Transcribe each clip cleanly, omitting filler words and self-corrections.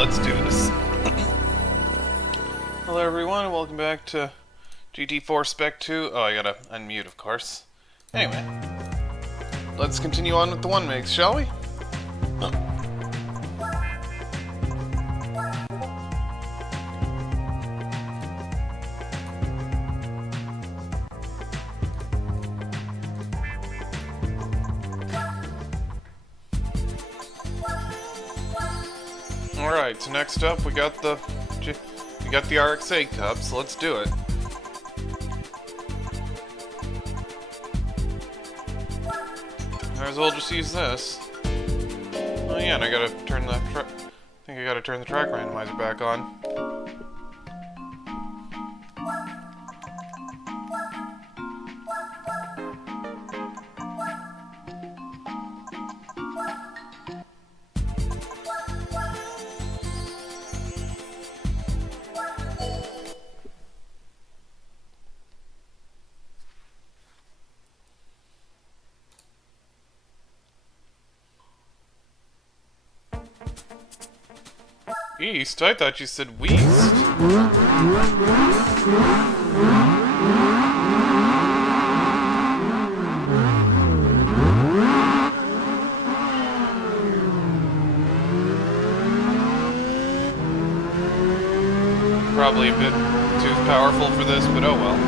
let's do this. Hello everyone, and welcome back to GT4 Spec 2. Oh, I gotta unmute, of course. Anyway, let's continue on with the one makes, shall we? Alright, so next up we got the RX-8 Cup, so let's do it. Might as well just use this. Oh yeah, and I gotta turn the track randomizer back on. East? I thought you said West. Probably a bit too powerful for this, but oh well.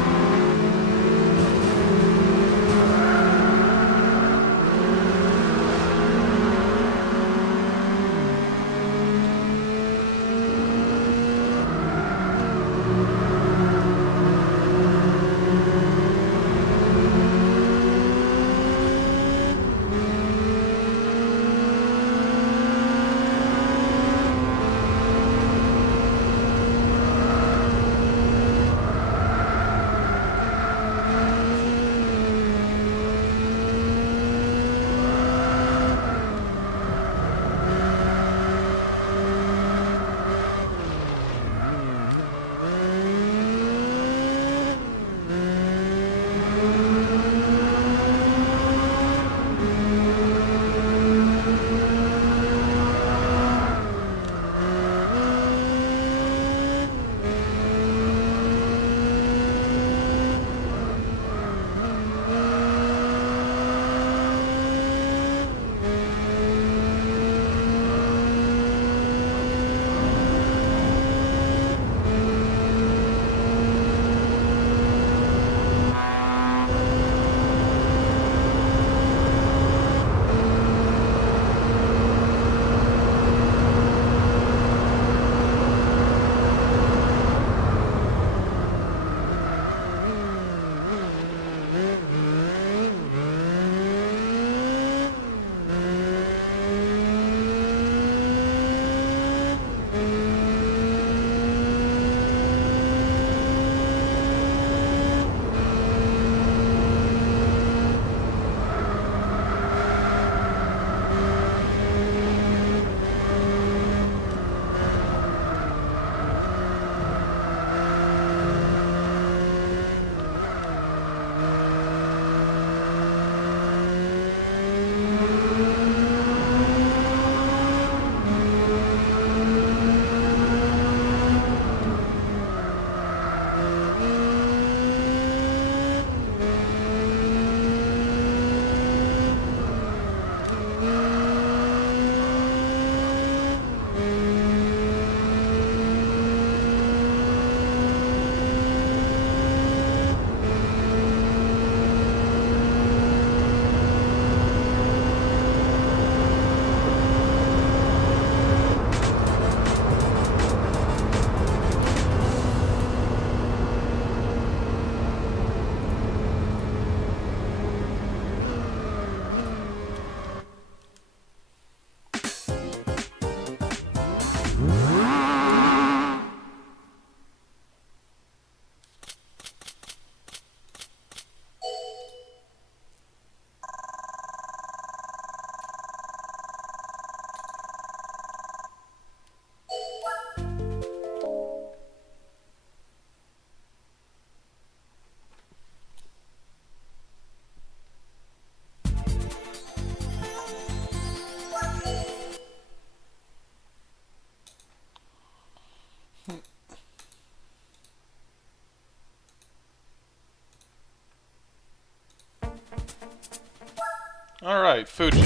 Alright, Fuji.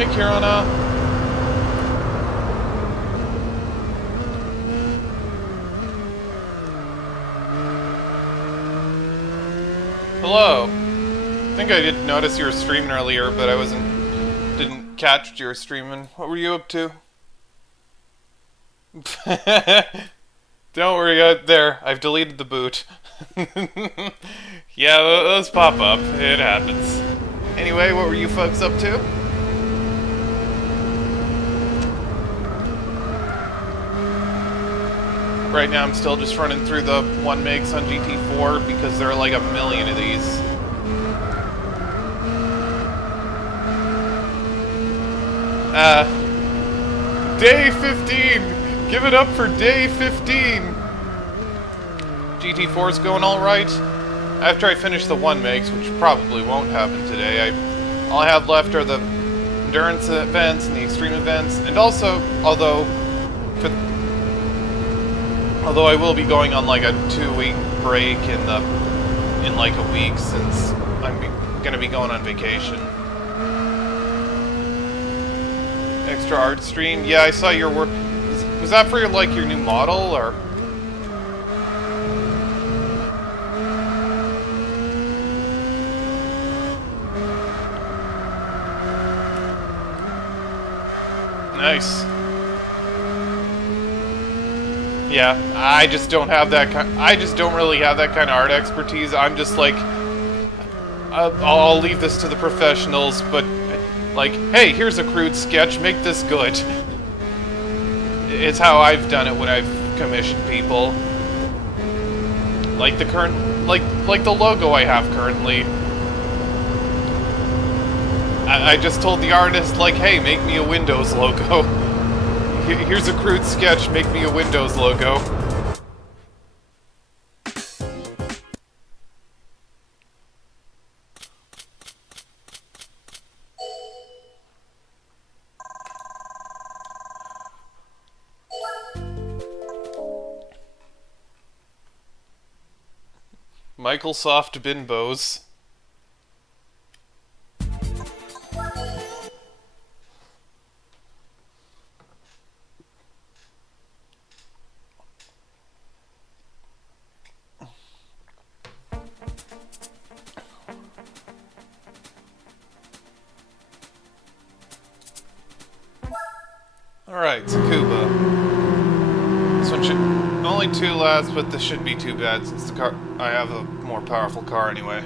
Hey, Kirana. Hello. I think I did notice you were streaming earlier, but didn't catch you were streaming. What were you up to? Don't worry, I've deleted the boot. Yeah, those pop up. It happens. Anyway, what were you folks up to? Right now I'm still just running through the 1 megs on GT4 because there are like a million of these. Day 15! Give it up for day 15! GT4's going alright. After I finish the 1 megs, which probably won't happen today, all I have left are the endurance events and the extreme events, and also, although I will be going on like a 2-week break in like a week since I'm gonna be going on vacation. Extra art stream? Yeah, I saw your work. Was that for your new model or? Nice. Yeah, I just don't have that I just don't really have that kind of art expertise. I'm just like, I'll leave this to the professionals, but like, hey, here's a crude sketch, make this good. It's how I've done it when I've commissioned people. Like the current, like the logo I have currently. I just told the artist, like, hey, make me a Windows logo. Here's a crude sketch, make me a Windows logo. Microsoft Binbos. Alright, Tsukuba. This one should... Only 2 laps, but this shouldn't be too bad since the car... I have a more powerful car anyway.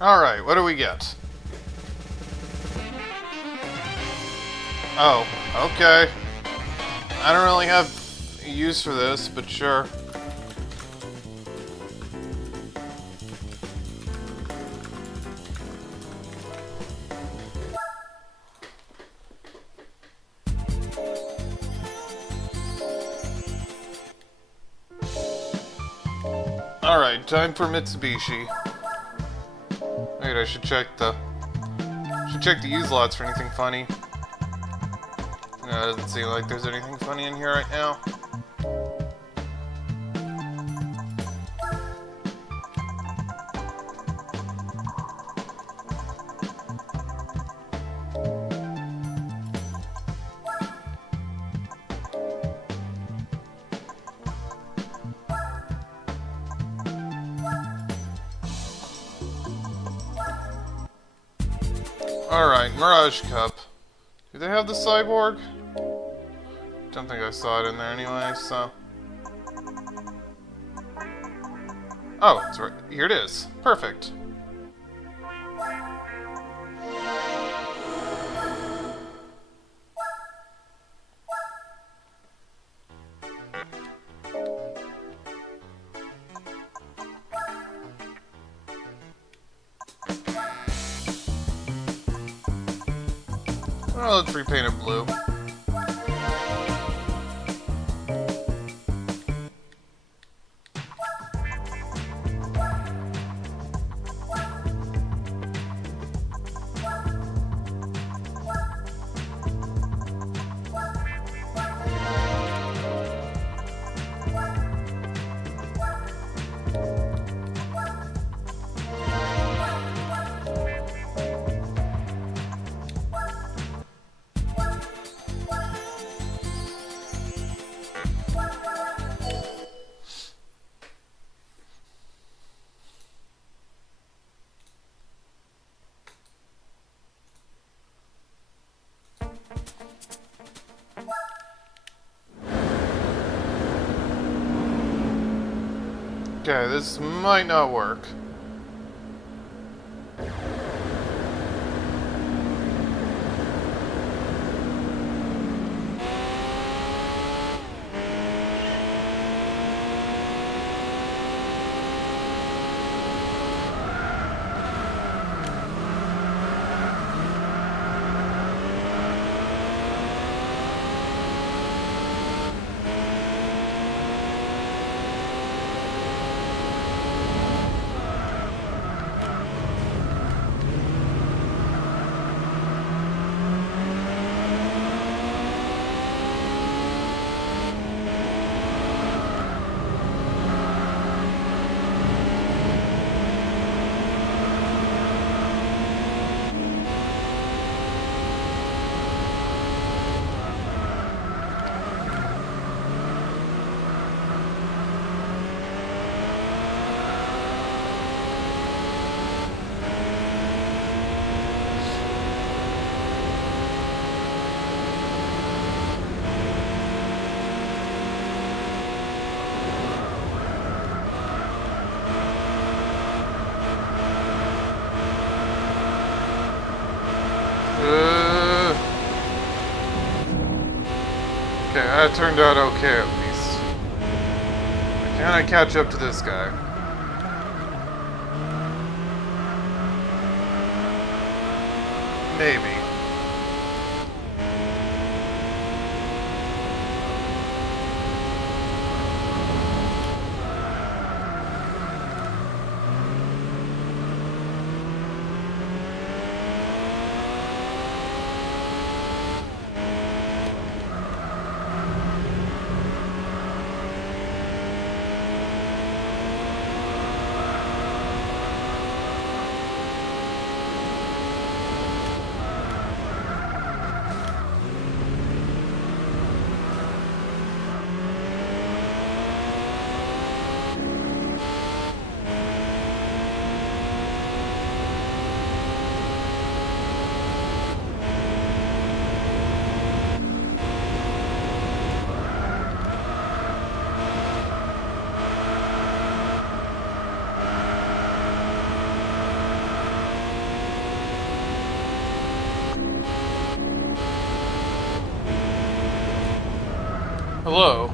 Alright, what do we get? Oh, okay. I don't really have a use for this, but sure. Alright, time for Mitsubishi. Wait, I should check the use lots for anything funny. No, it doesn't seem like there's anything funny in here right now. Alright, Mirage Cup. Do they have the Cyborg? Don't think I saw it in there anyway, so... Oh, it's right. Here it is. Perfect. Well, let's repaint it blue. Okay, this might not work. Okay, that turned out okay at least. Can I catch up to this guy? Maybe. Hello.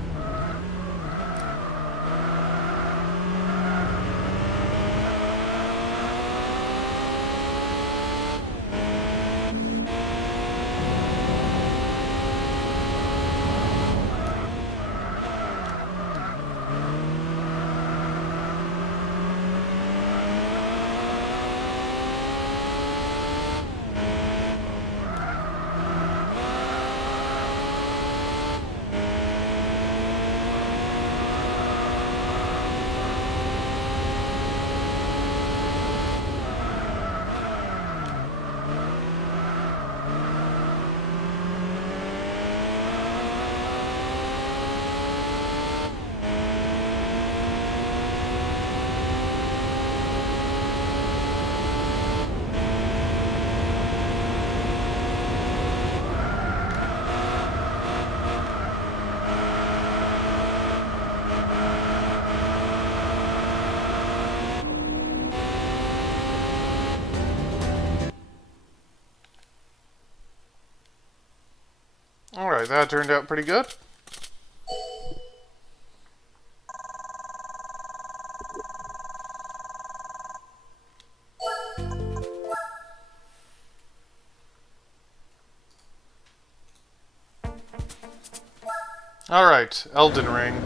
Alright, that turned out pretty good. Alright, Elden Ring.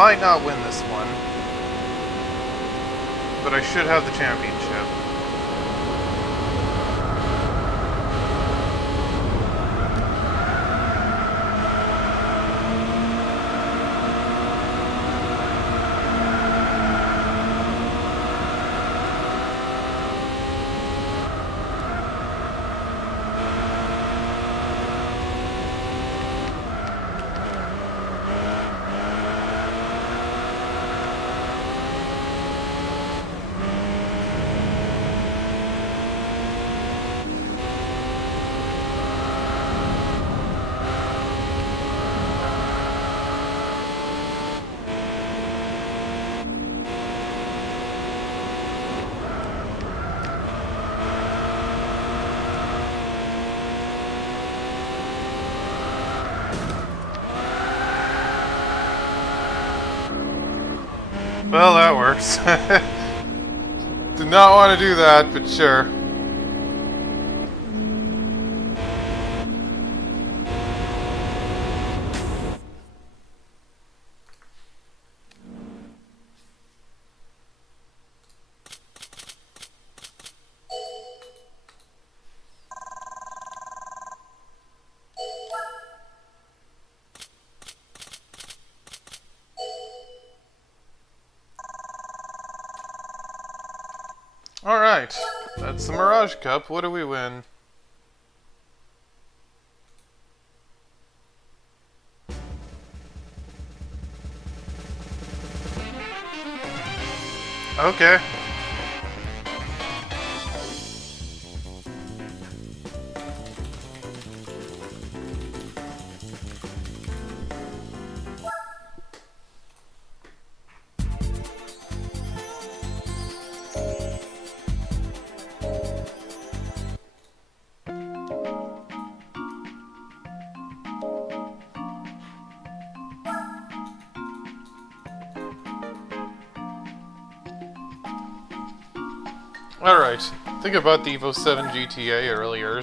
might not win this one, but I should have the championship. Well, that works. Did not want to do that, but sure. Alright, that's the Mirage Cup. What do we win? Okay. Alright, think about the Evo 7 GTA earlier,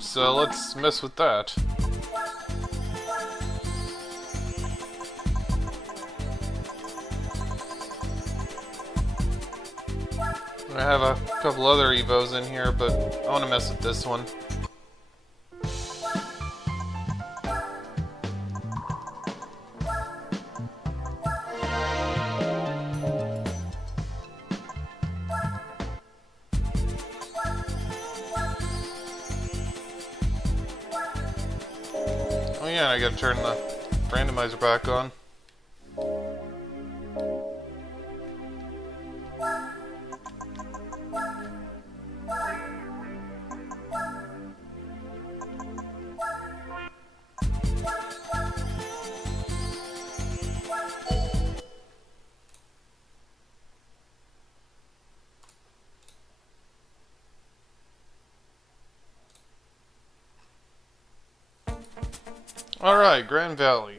so let's mess with that. I have a couple other Evos in here, but I want to mess with this one. Oh yeah, I gotta turn the randomizer back on. Alright, Grand Valley.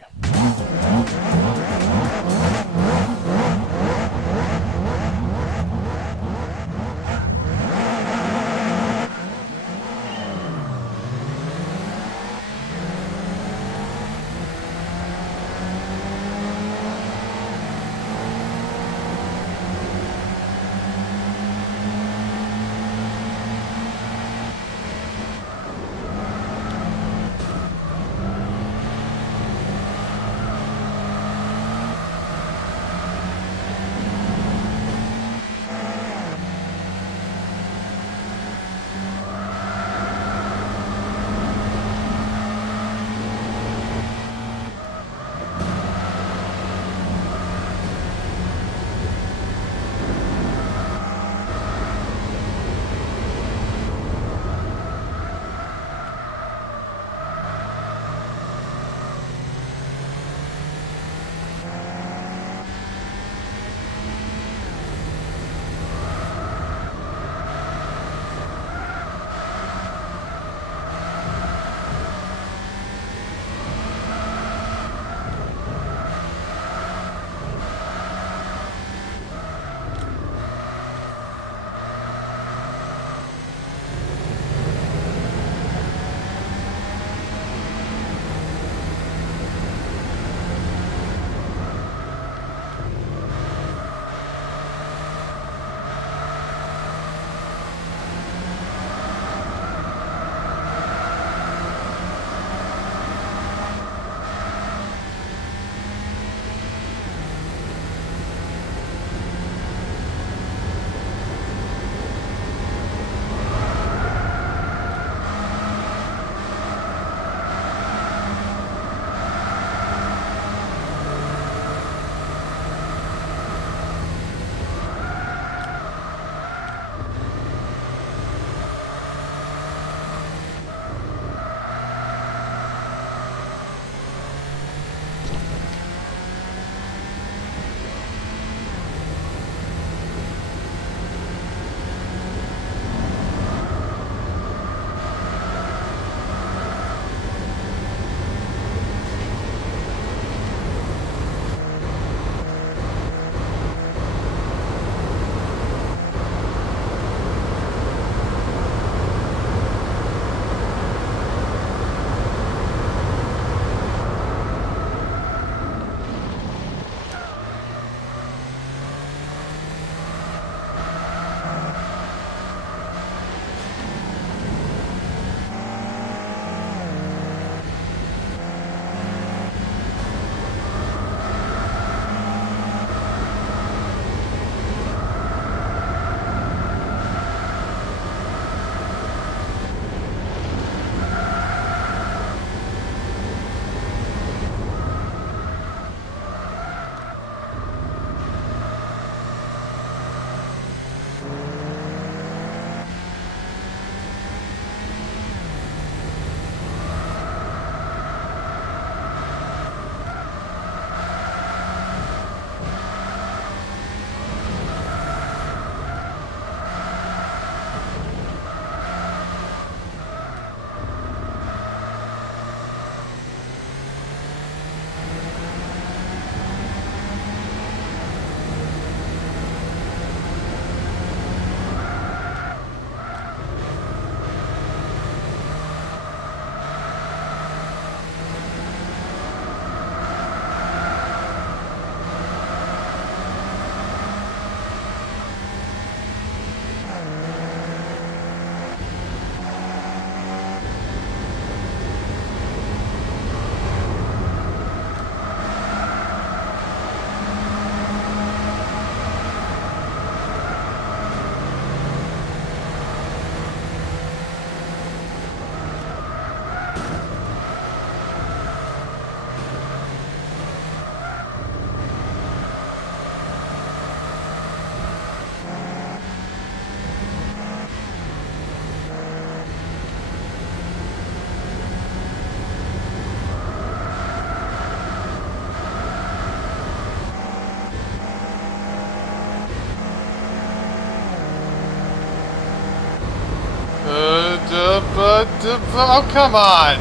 Oh, come on!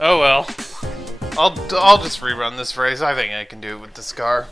Oh well. I'll just rerun this race. I think I can do it with this car.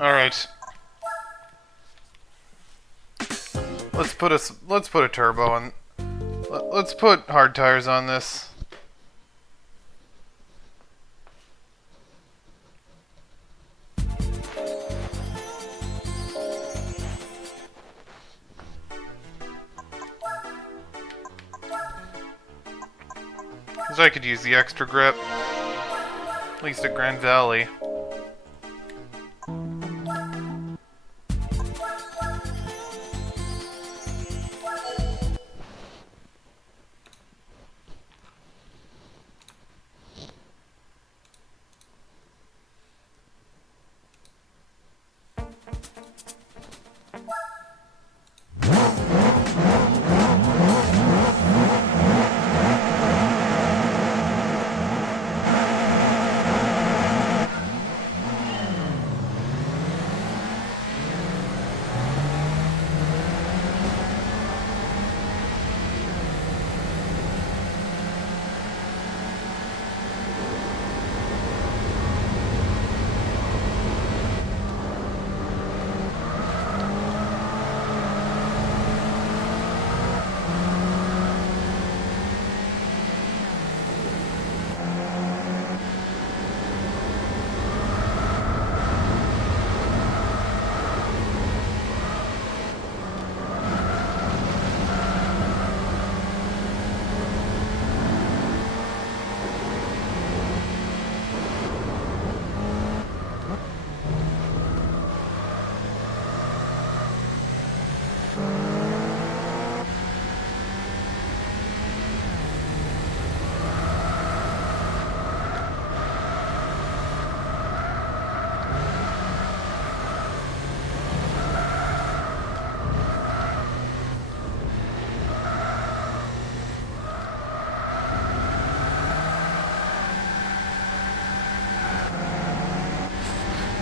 All right. Let's put a turbo on. Let's put hard tires on this. I could use the extra grip. At least at Grand Valley.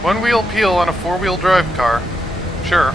One-wheel peel on a four-wheel drive car. Sure.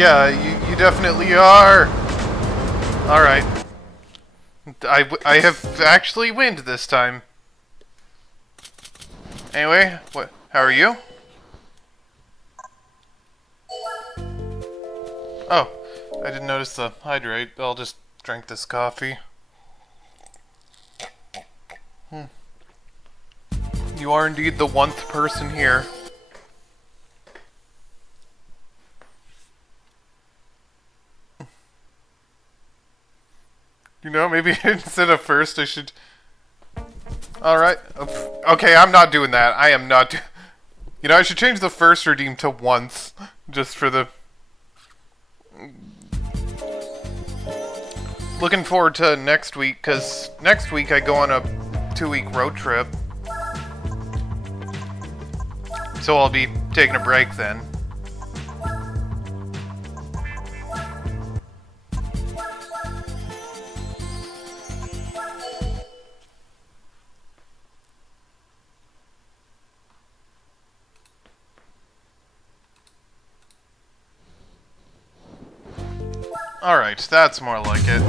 Yeah, you definitely are. Alright. I have actually wind this time. Anyway, how are you? Oh, I didn't notice the hydrate. I'll just drink this coffee. You are indeed the 1st person here. You know, maybe instead of first I should... Alright. Okay, I'm not doing that. I am not You know, I should change the first redeem to once. Just for the... Looking forward to next week, because next week I go on a 2-week road trip. So I'll be taking a break then. Alright, that's more like it.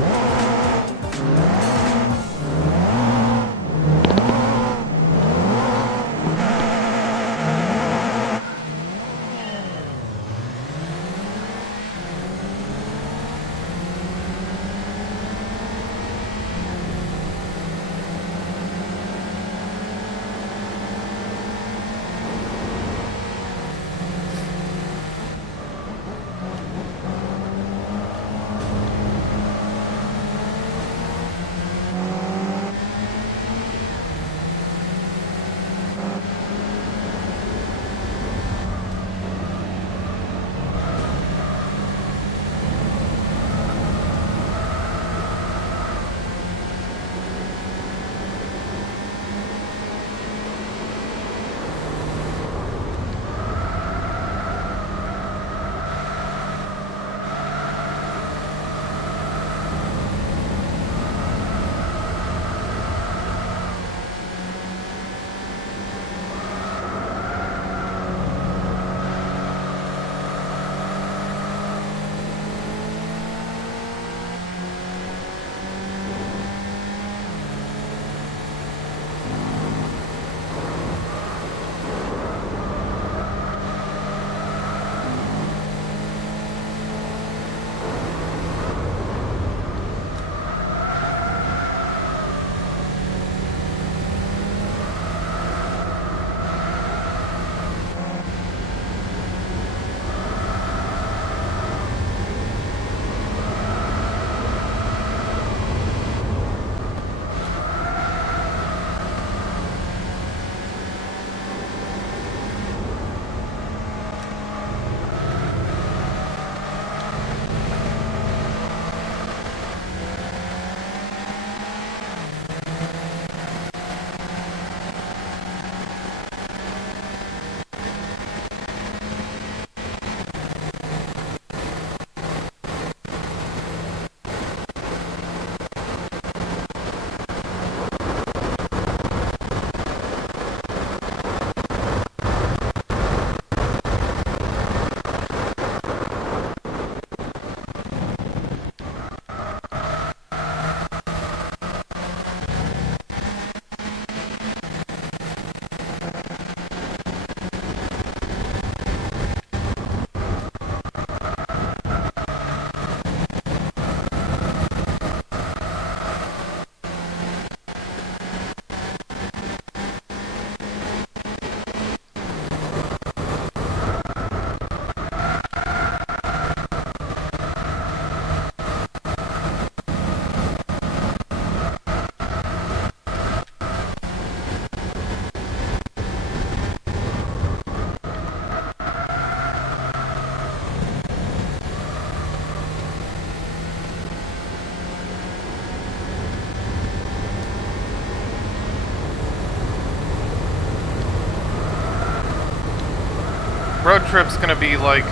Road trip's gonna be like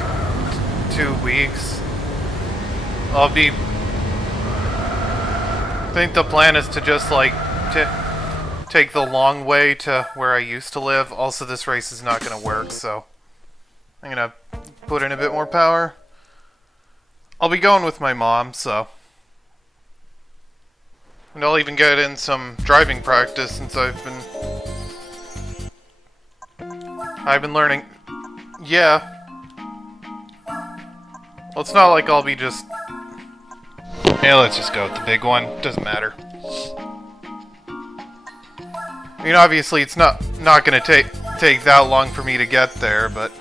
2 weeks. I think the plan is to just like take the long way to where I used to live. Also, this race is not gonna work, so I'm gonna put in a bit more power. I'll be going with my mom, so. And I'll even get in some driving practice since I've been learning. Yeah. Well, it's not like I'll be just... Yeah, let's just go with the big one. Doesn't matter. I mean, obviously, it's not gonna take that long for me to get there, but...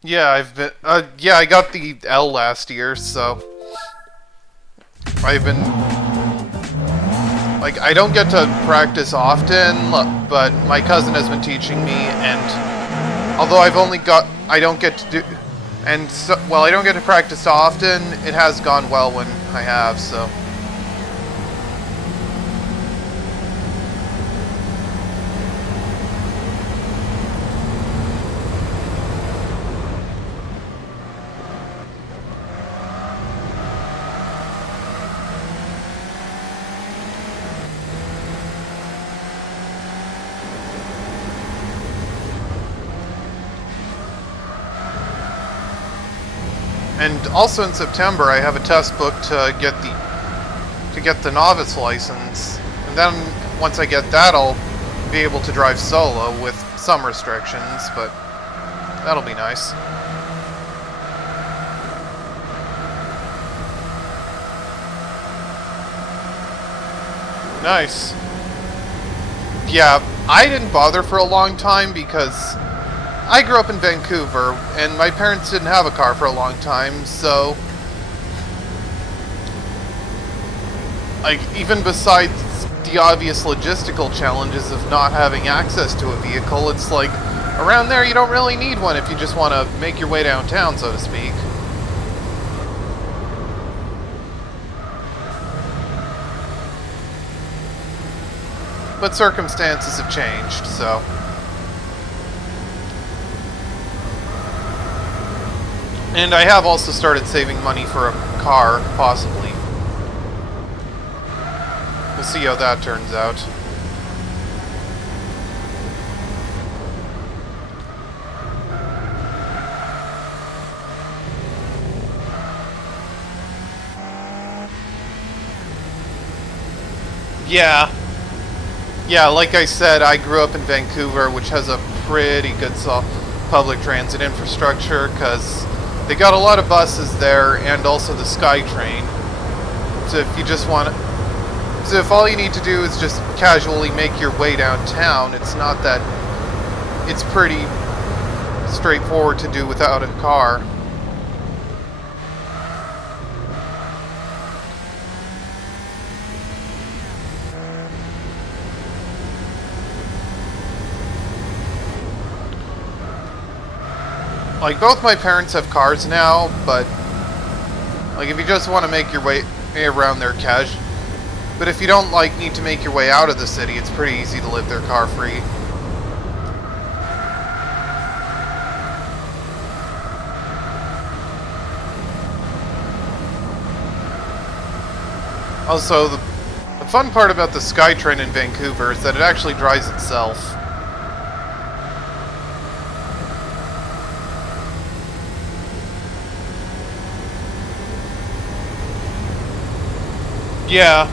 Yeah, I've been... yeah, I got the L last year, so... I've been... Like, I don't get to practice often, but my cousin has been teaching me, and... Although I've only got... I don't get to do... And, so, well, I don't get to practice often, it has gone well when I have, so... And also in September, I have a test book to get the novice license, and then once I get that, I'll be able to drive solo with some restrictions, but that'll be nice. Nice. Yeah, I didn't bother for a long time because I grew up in Vancouver, and my parents didn't have a car for a long time, so... Like, even besides the obvious logistical challenges of not having access to a vehicle, it's like, around there you don't really need one if you just want to make your way downtown, so to speak. But circumstances have changed, so... And I have also started saving money for a car, possibly. We'll see how that turns out. Yeah. Yeah, like I said, I grew up in Vancouver, which has a pretty good public transit infrastructure, because they got a lot of buses there, and also the SkyTrain. So if you just want to... So if all you need to do is just casually make your way downtown, it's not that... It's pretty straightforward to do without a car. Like, both my parents have cars now, but... Like, if you just want to make your way around their casual... But if you don't, like, need to make your way out of the city, it's pretty easy to live there car-free. Also, the fun part about the SkyTrain in Vancouver is that it actually drives itself. Yeah.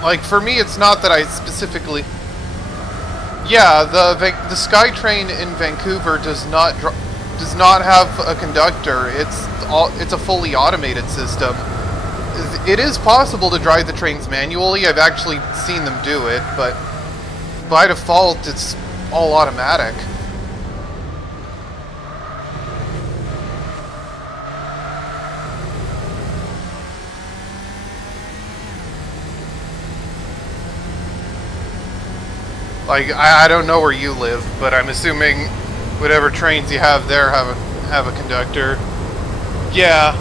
Like, for me, it's not that I specifically... Yeah, the SkyTrain in Vancouver does not have a conductor. It's a fully automated system. It is possible to drive the trains manually. I've actually seen them do it, but by default, it's all automatic. Like, I don't know where you live, but I'm assuming whatever trains you have there have a conductor. Yeah.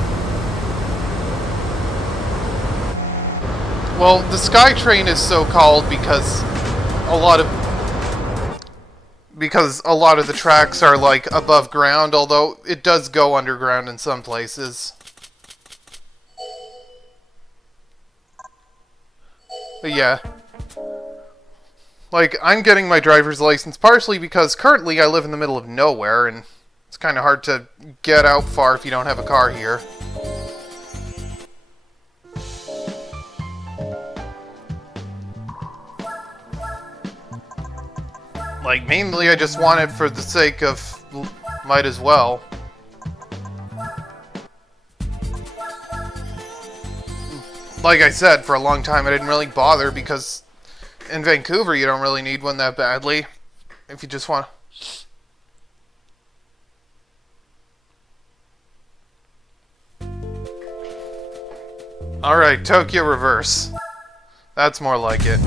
Well, the SkyTrain is so called because a lot of... because a lot of the tracks are like above ground, although it does go underground in some places. But yeah. Like, I'm getting my driver's license partially because currently I live in the middle of nowhere, and it's kind of hard to get out far if you don't have a car here. Like, mainly I just want it for the sake of might as well. Like I said, for a long time I didn't really bother because in Vancouver you don't really need one that badly. If you just want... Alright, Tokyo reverse. That's more like it.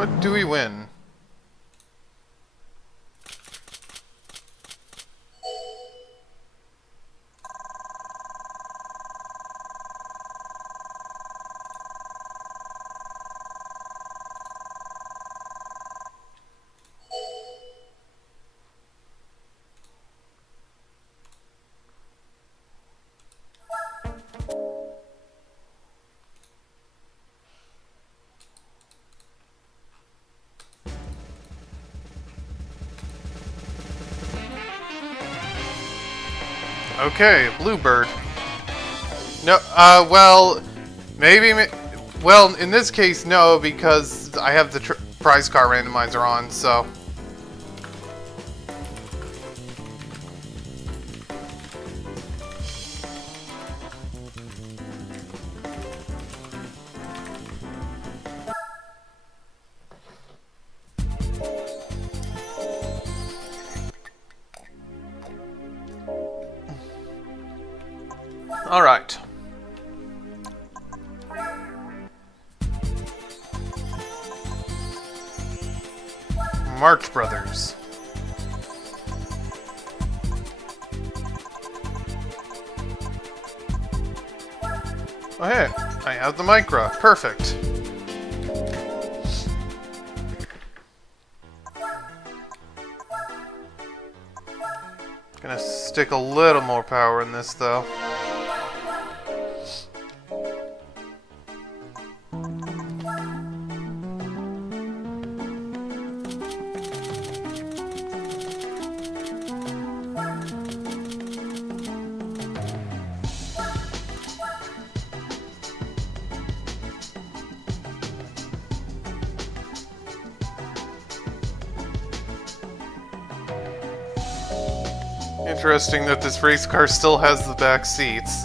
What do we win? Okay, Bluebird. No, well, maybe, well, in this case, no, because I have the prize car randomizer on, so. All right. March Brothers. Oh hey, I have the Micra. Perfect. Gonna stick a little more power in this though. Interesting that this race car still has the back seats.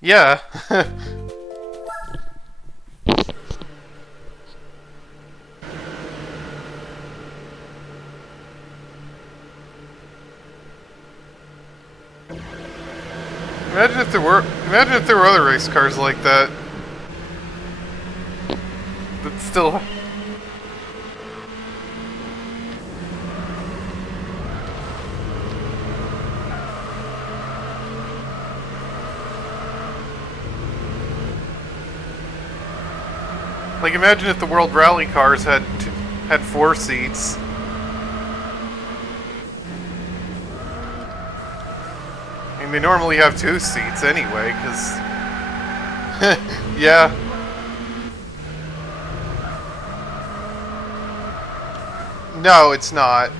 Yeah. Imagine if there were other race cars like that. That still. Like, imagine if the World Rally cars had 4 seats. I mean, they normally have 2 seats anyway, because... yeah. No, it's not.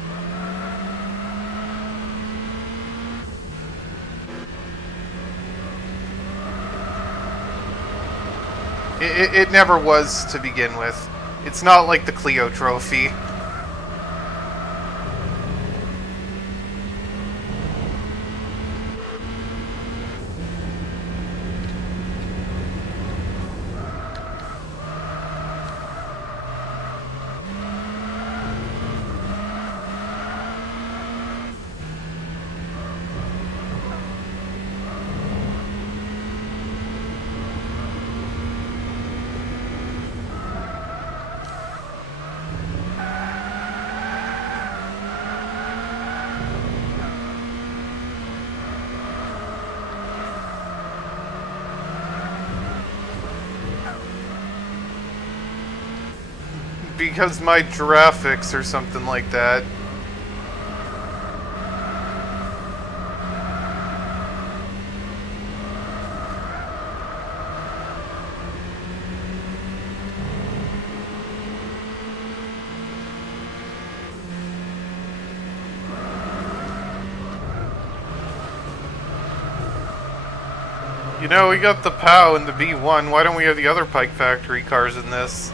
It never was to begin with. It's not like the Clio Trophy. Because my graphics or something like that. You know, we got the POW and the B1. Why don't we have the other Pike Factory cars in this?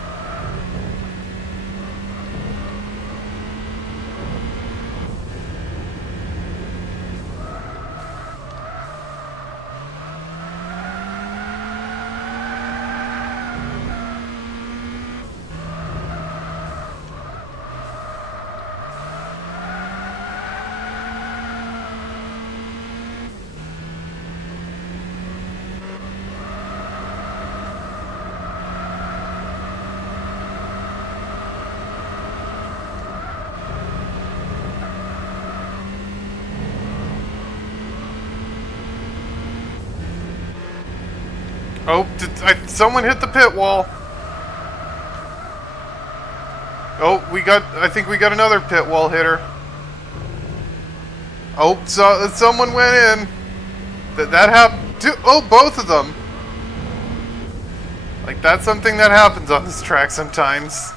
Oh, someone hit the pit wall. Oh, I think we got another pit wall hitter. Oh, someone went in. That happened. Oh, both of them. Like, that's something that happens on this track sometimes.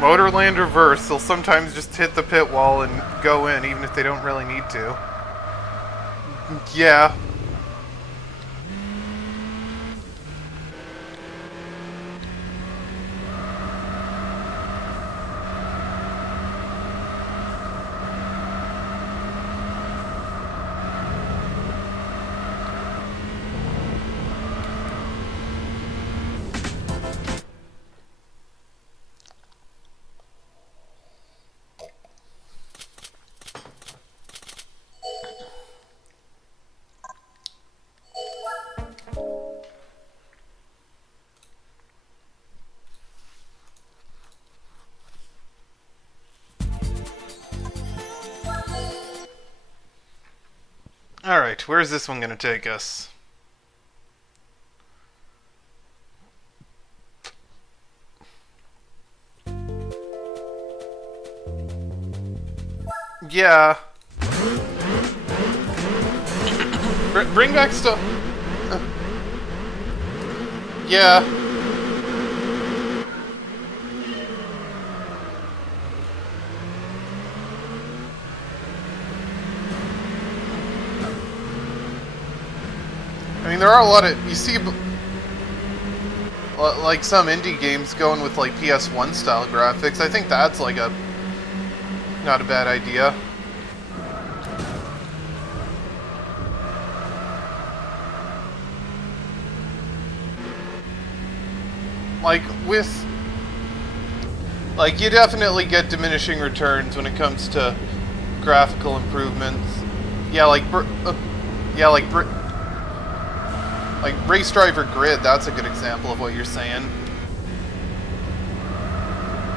Motorland reverse, they'll sometimes just hit the pit wall and go in, even if they don't really need to. Yeah. Alright, where's this one gonna take us? Yeah. Bring back stuff. Yeah. I mean, there are a lot of... You see... Like, some indie games going with, like, PS1 style graphics. I think that's, like, a... Not a bad idea. Like, with... Like, you definitely get diminishing returns when it comes to graphical improvements. Yeah, like... Like Race Driver Grid, that's a good example of what you're saying.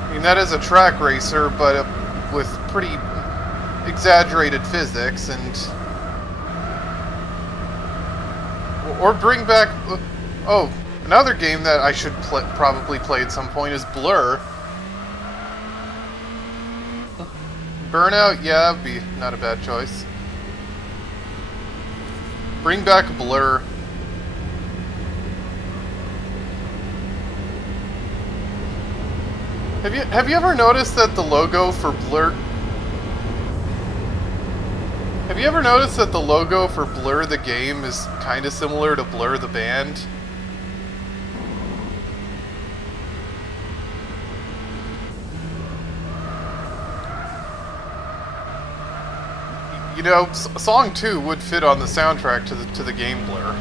I mean, that is a track racer, but with pretty exaggerated physics, and... Or bring back... Oh, another game that I should probably play at some point is Blur. Burnout, yeah, that'd be not a bad choice. Bring back Blur. Have you ever noticed that the logo for Blur... Have you ever noticed that the logo for Blur the game is kind of similar to Blur the band? You know, Song 2 would fit on the soundtrack to the game Blur.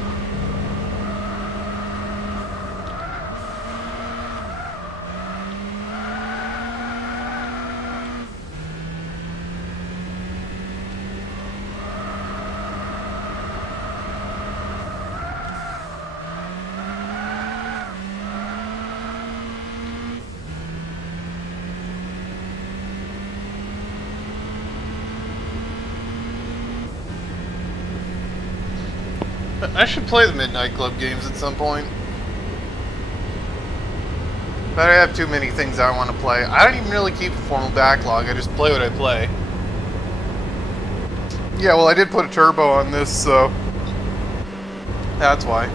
I should play the Midnight Club games at some point. But I have too many things I want to play. I don't even really keep a formal backlog, I just play what I play. Yeah, well, I did put a turbo on this, so... That's why.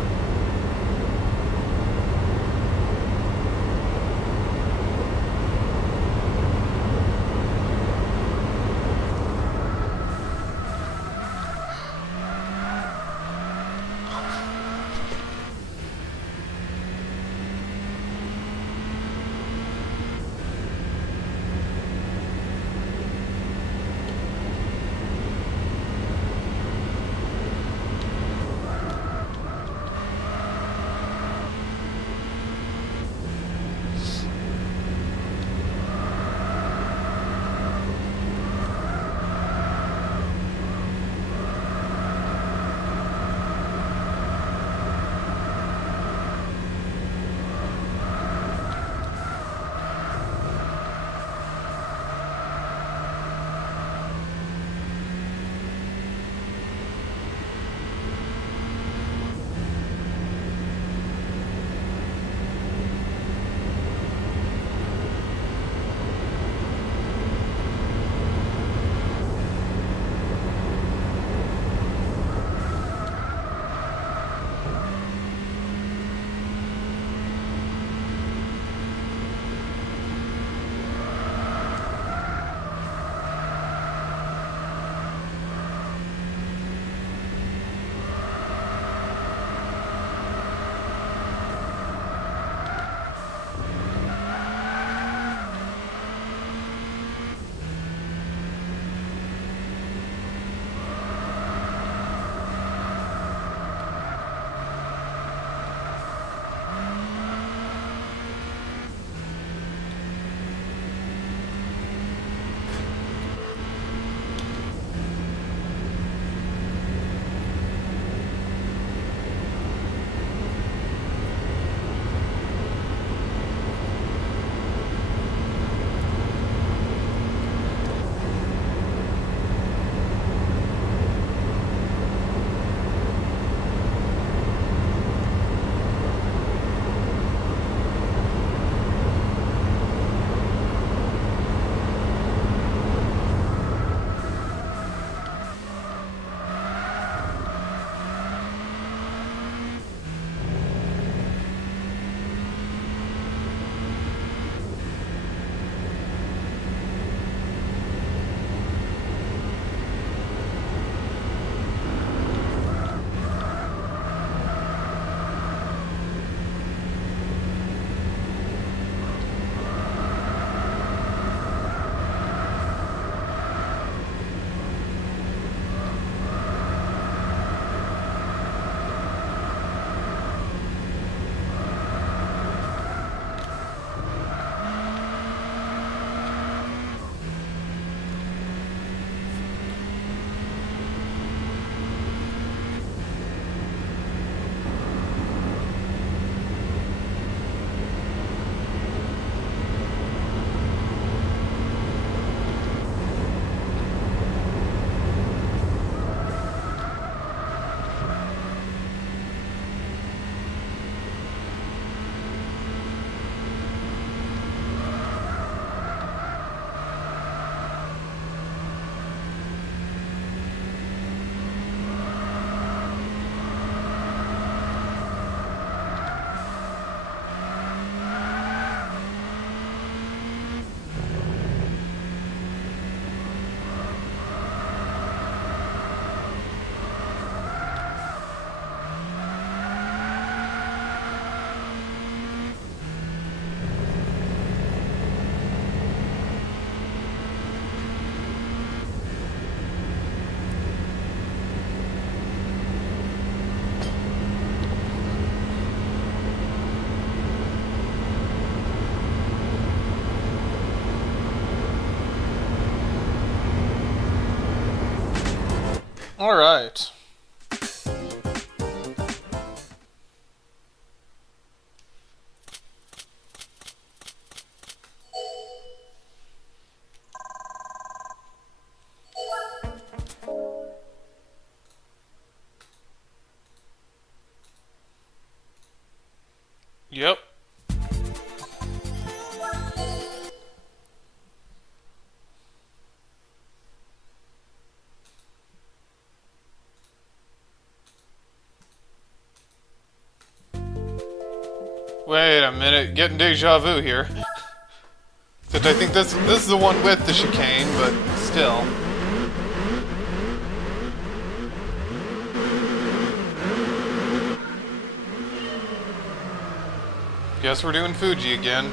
Alright. Yep. Wait a minute, getting deja vu here. Except I think this is the one with the chicane, but still. Guess we're doing Fuji again.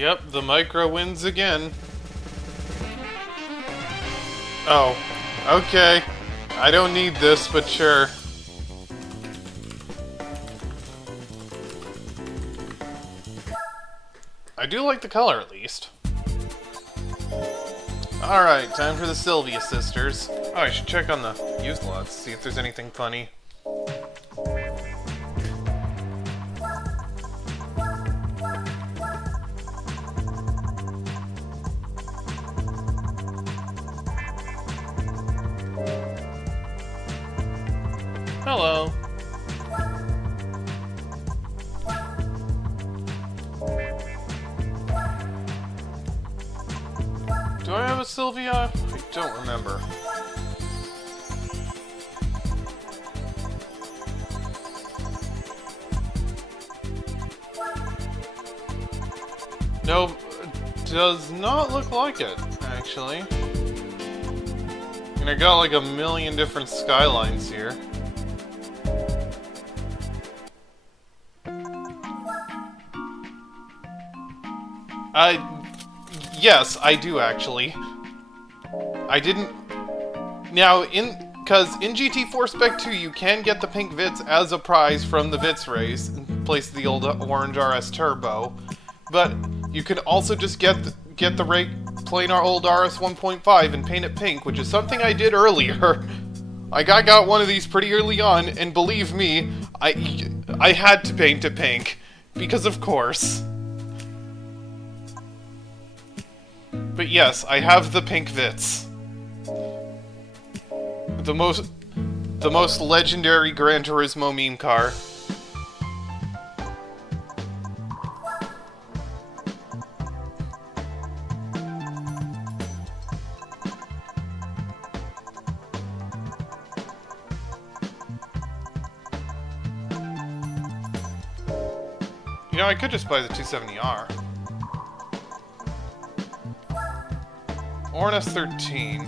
Yep, the micro wins again. Oh, okay. I don't need this, but sure. I do like the color, at least. Alright, time for the Sylvia sisters. Oh, I should check on the used lots, see if there's anything funny. Hello. Do I have a Sylvia? I don't remember. No, does not look like it, actually. And I got like a million different skylines here. Yes, I do actually. I didn't... Now, because in GT4 Spec 2, you can get the pink Vits as a prize from the Vits race, in place of the old orange RS Turbo. But you can also just get the plain old RS 1.5 and paint it pink, which is something I did earlier. I got one of these pretty early on, and believe me, I had to paint it pink. Because of course. But yes, I have the pink Vits. The most legendary Gran Turismo meme car. You know, I could just buy the 270R. Or an S13.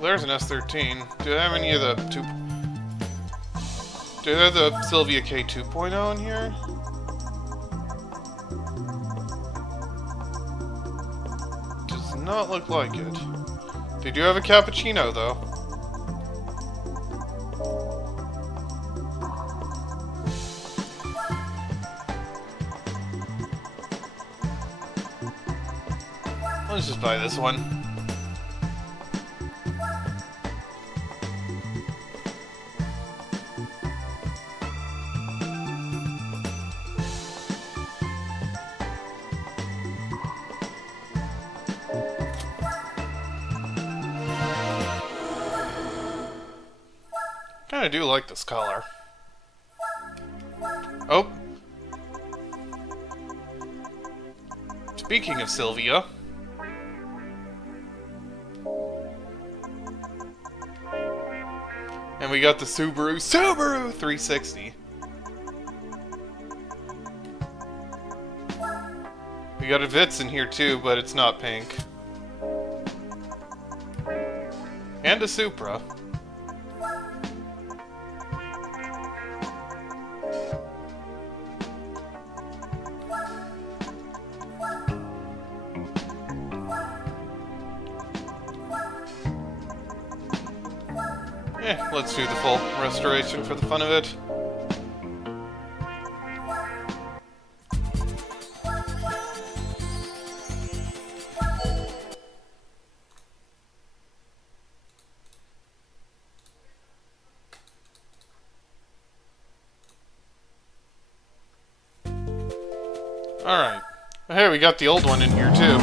There's an S13. Do I have any of the two? Do I have the Sylvia K 2.0 in here? Does not look like it. They do have a cappuccino though. Let's just buy this one. Kinda do like this color. Oh. Speaking of Sylvia. And we got the Subaru 360. We got a Vits in here too, but it's not pink. And a Supra. Let's do the full restoration for the fun of it. Alright. Hey, we got the old one in here too.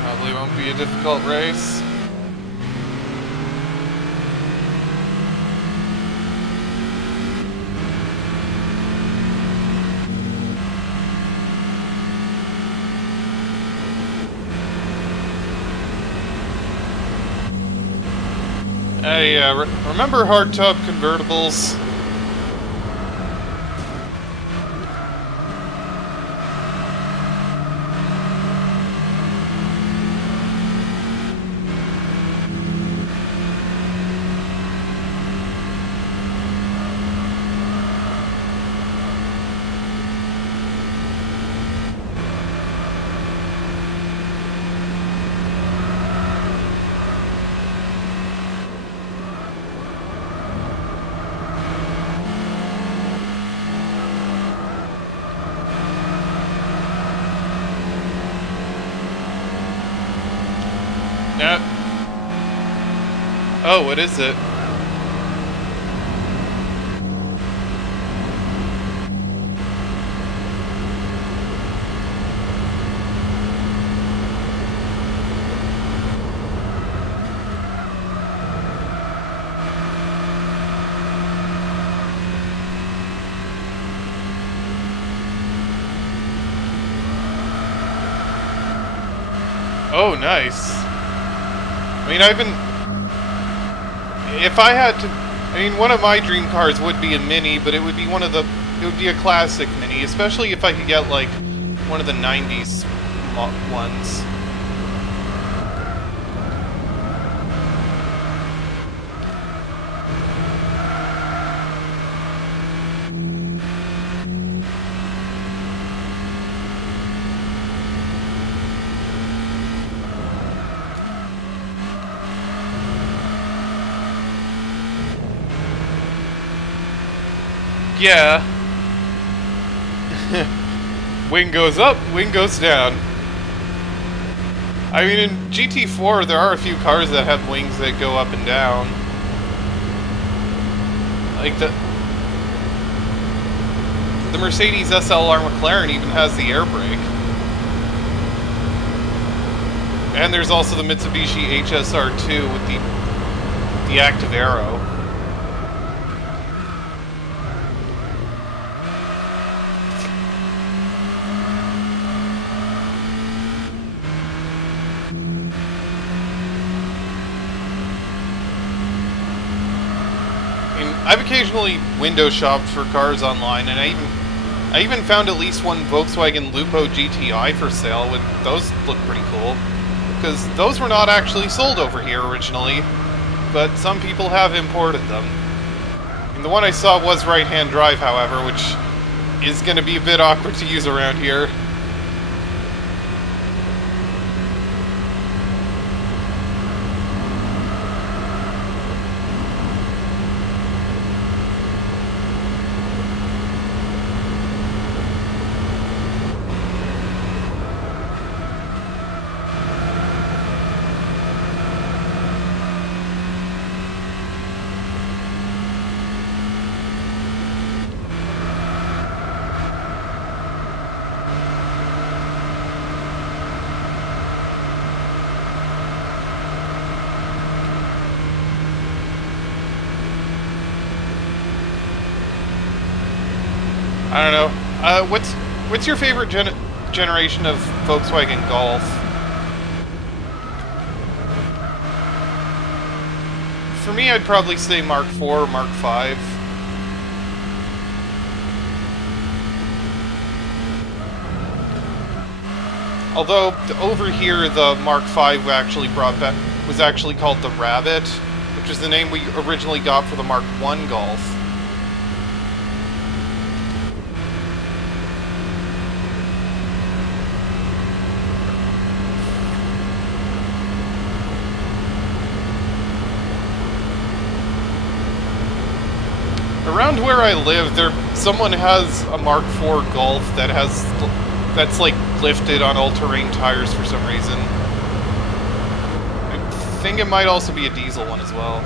Probably won't be a difficult race. Hey, remember hardtop convertibles? Oh, what is it? Oh, nice. I mean, if I had to, I mean, one of my dream cars would be a Mini, but it would be it would be a classic Mini, especially if I could get, like, one of the 90s ones. Yeah. Wing goes up, wing goes down. I mean, in GT4, there are a few cars that have wings that go up and down. Like the Mercedes SLR McLaren even has the air brake. And there's also the Mitsubishi HSR2 with the active aero. I've occasionally window shopped for cars online, and I even found at least one Volkswagen Lupo GTI for sale, and those look pretty cool. Because those were not actually sold over here originally, but some people have imported them. And the one I saw was right-hand drive, however, which is going to be a bit awkward to use around here. I don't know. What's your favorite generation of Volkswagen Golf? For me, I'd probably say Mark IV or Mark V. Although over here, the Mark V actually was actually called the Rabbit, which is the name we originally got for the Mark I Golf. Around where I live, someone has a Mark IV Golf that's like lifted on all-terrain tires for some reason. I think it might also be a diesel one as well.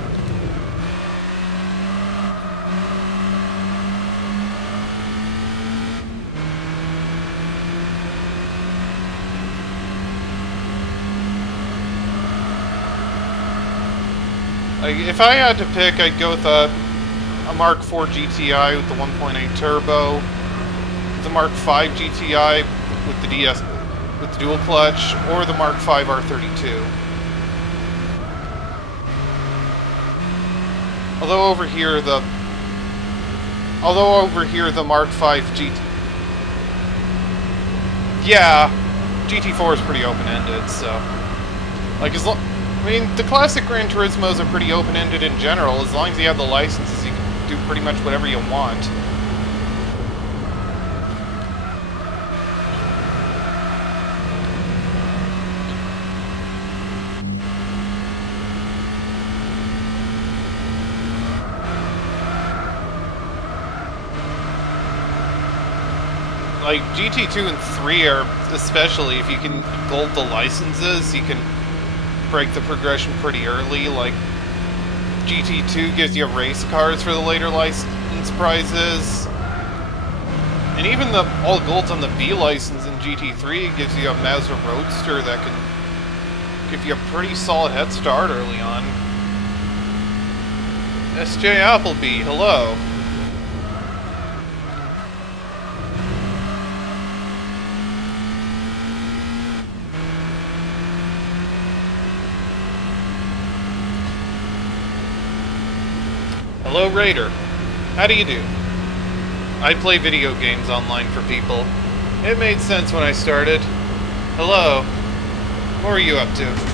Like, if I had to pick, I'd go with a Mark IV GTI with the 1.8 turbo, the Mark V GTI with the dual clutch, or the Mark V R32. Although over here the Mark V GT4 is pretty open-ended, so like I mean, the classic Gran Turismos are pretty open-ended in general. As long as you have the licenses, you can do pretty much whatever you want. Like, GT2 and 3 are, especially, if you can gold the licenses, you can break the progression pretty early. Like GT2 gives you race cars for the later license prizes. And even the all golds on the B license in GT3 gives you a Mazda Roadster that can give you a pretty solid head start early on. SJ Appleby, hello. Hello Raider, how do you do? I play video games online for people. It made sense when I started. Hello, what are you up to?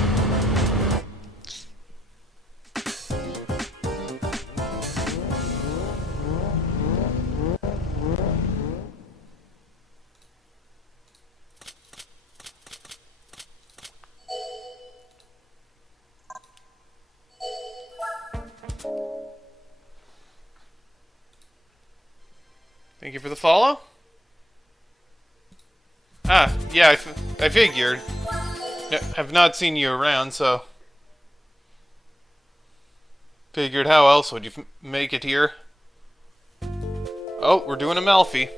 Thank you for the follow. Ah, yeah, I figured. I've not seen you around, so... Figured how else would you make it here? Oh, we're doing a Melfi.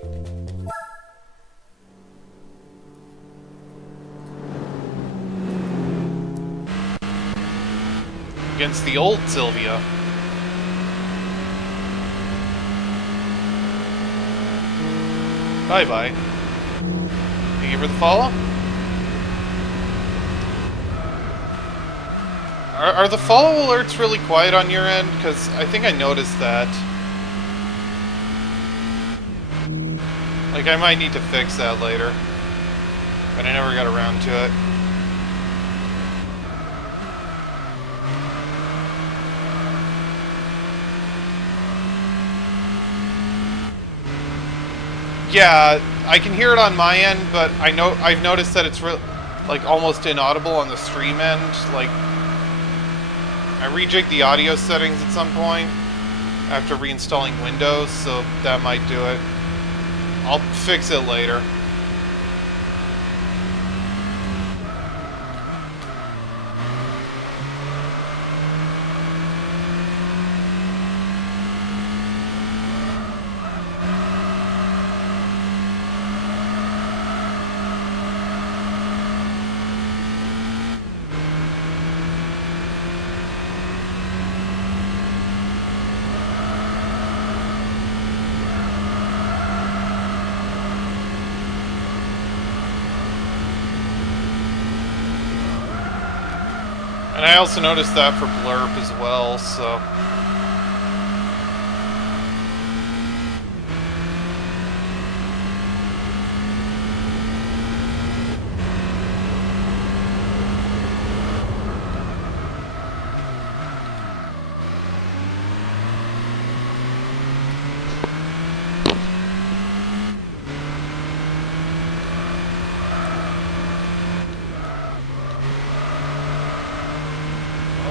Against the old Sylvia. Bye-bye. Thank you for the follow. Are the follow alerts really quiet on your end? Because I think I noticed that. Like, I might need to fix that later. But I never got around to it. Yeah, I can hear it on my end, but I've noticed that it's like almost inaudible on the stream end. Like, I rejigged the audio settings at some point after reinstalling Windows, so that might do it. I'll fix it later. And I also noticed that for Blurp as well, so...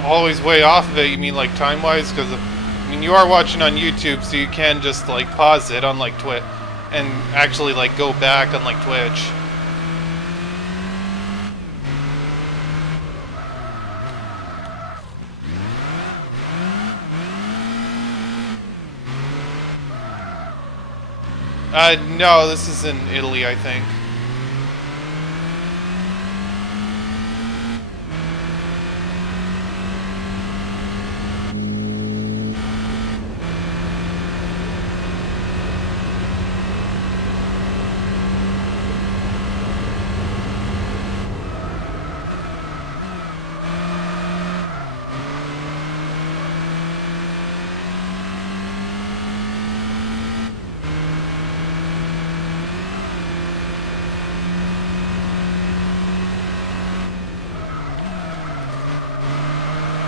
Always way off of it, you mean like time-wise? Because, I mean, you are watching on YouTube, so you can just, like, pause it, unlike Twitch, and actually, like, go back, unlike Twitch. No, this is in Italy, I think.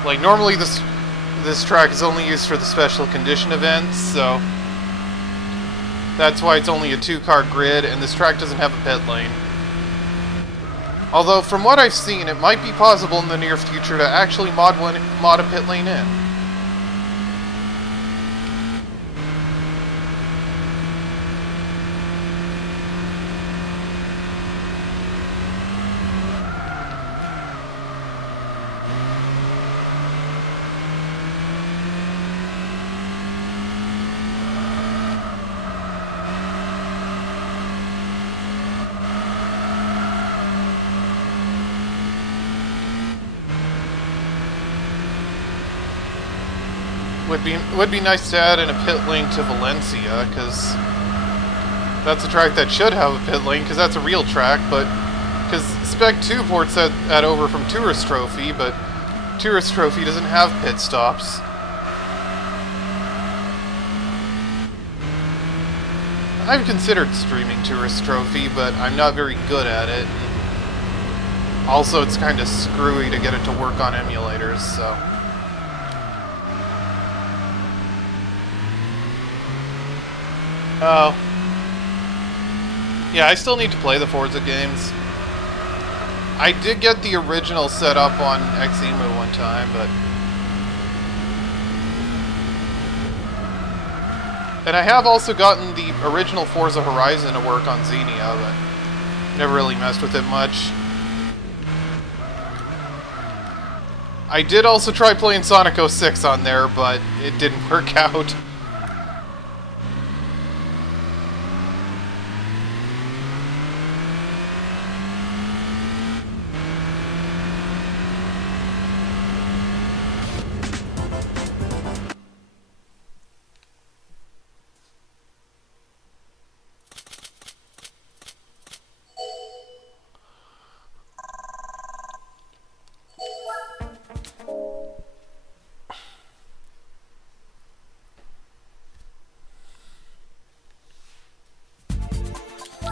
Like, normally this track is only used for the special condition events, so that's why it's only a 2-car grid, and this track doesn't have a pit lane. Although, from what I've seen, it might be possible in the near future to actually mod a pit lane in. Would be nice to add in a pit lane to Valencia, because that's a track that should have a pit lane, because that's a real track, but because Spec 2 ports that over from Tourist Trophy, but Tourist Trophy doesn't have pit stops. I've considered streaming Tourist Trophy, but I'm not very good at it. Also, it's kind of screwy to get it to work on emulators, so... Oh. Yeah, I still need to play the Forza games. I did get the original set up on Xemu one time, but... And I have also gotten the original Forza Horizon to work on Xenia, but never really messed with it much. I did also try playing Sonic 06 on there, but it didn't work out.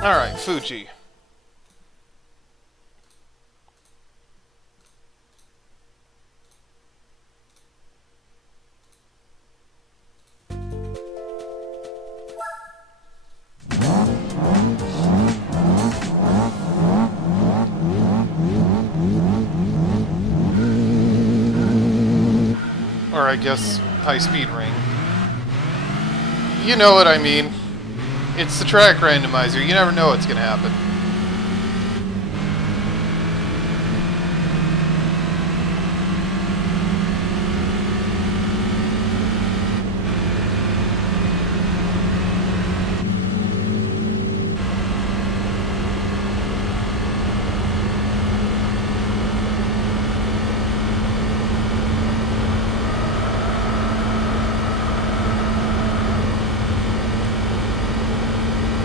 Alright, Fuji. Or I guess high-speed ring. You know what I mean. It's the track randomizer. You never know what's going to happen.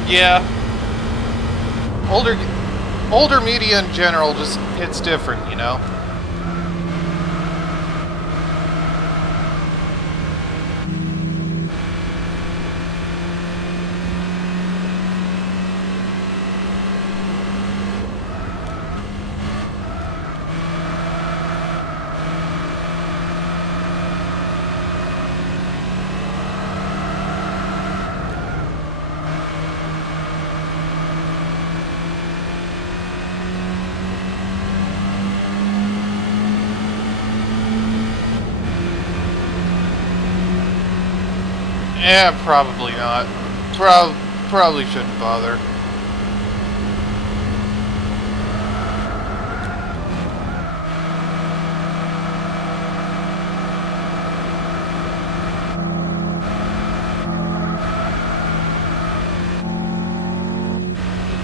Yeah. Older media in general just hits different, you know? Yeah, probably not. Probably shouldn't bother.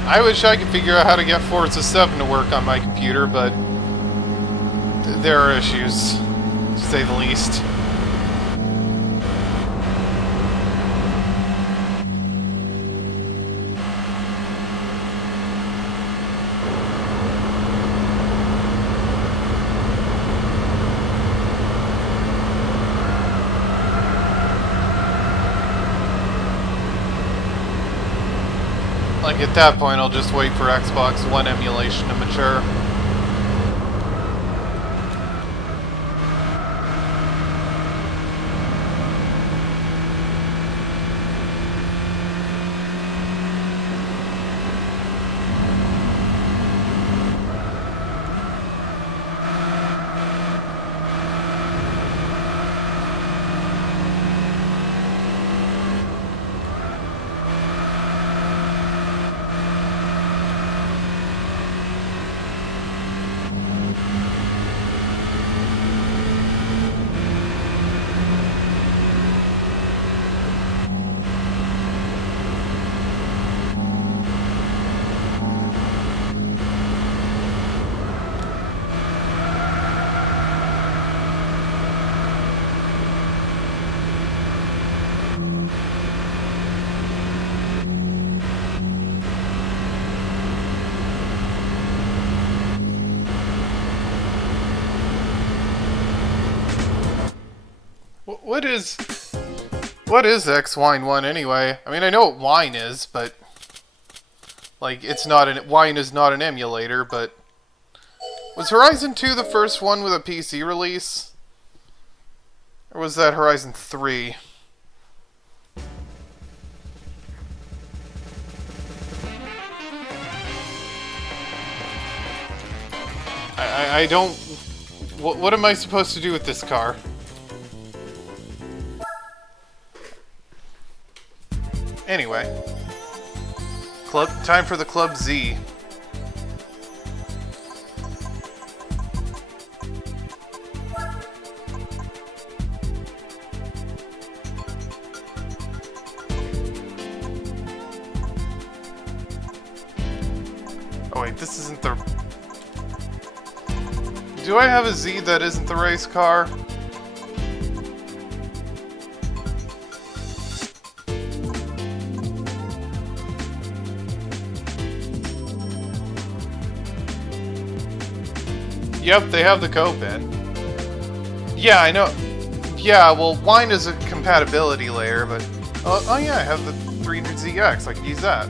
I wish I could figure out how to get Forza 7 to work on my computer, but there are issues, to say the least. Like, at that point, I'll just wait for Xbox One emulation to mature. What is X Wine 1 anyway? I mean, I know what wine is, but like wine is not an emulator, but was Horizon 2 the first one with a PC release? Or was that Horizon 3? I don't... What am I supposed to do with this car? Anyway. Time for the Club Z. Oh wait, this isn't the... Do I have a Z that isn't the race car? Yep, they have the co-pin. Yeah, I know. Yeah, well, wine is a compatibility layer, but... Oh yeah, I have the 300ZX. I can use that.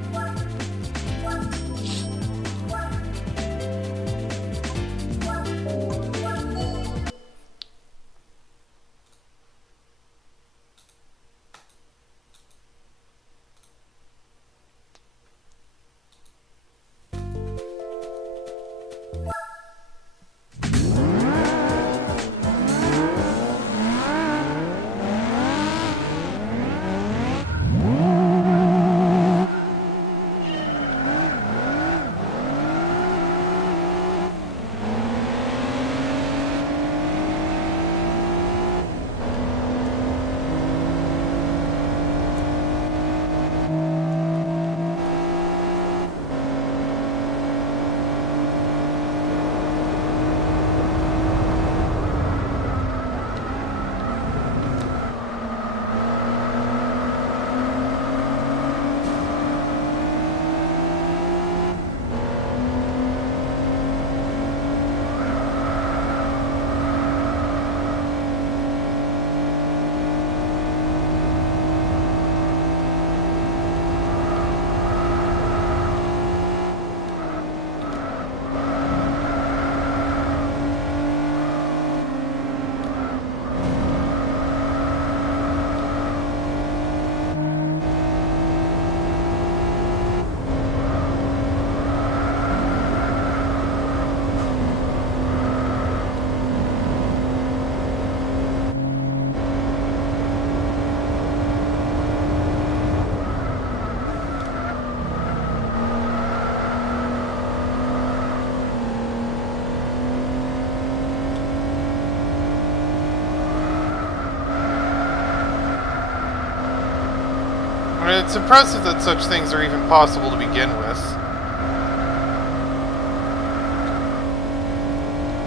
I mean, it's impressive that such things are even possible to begin with.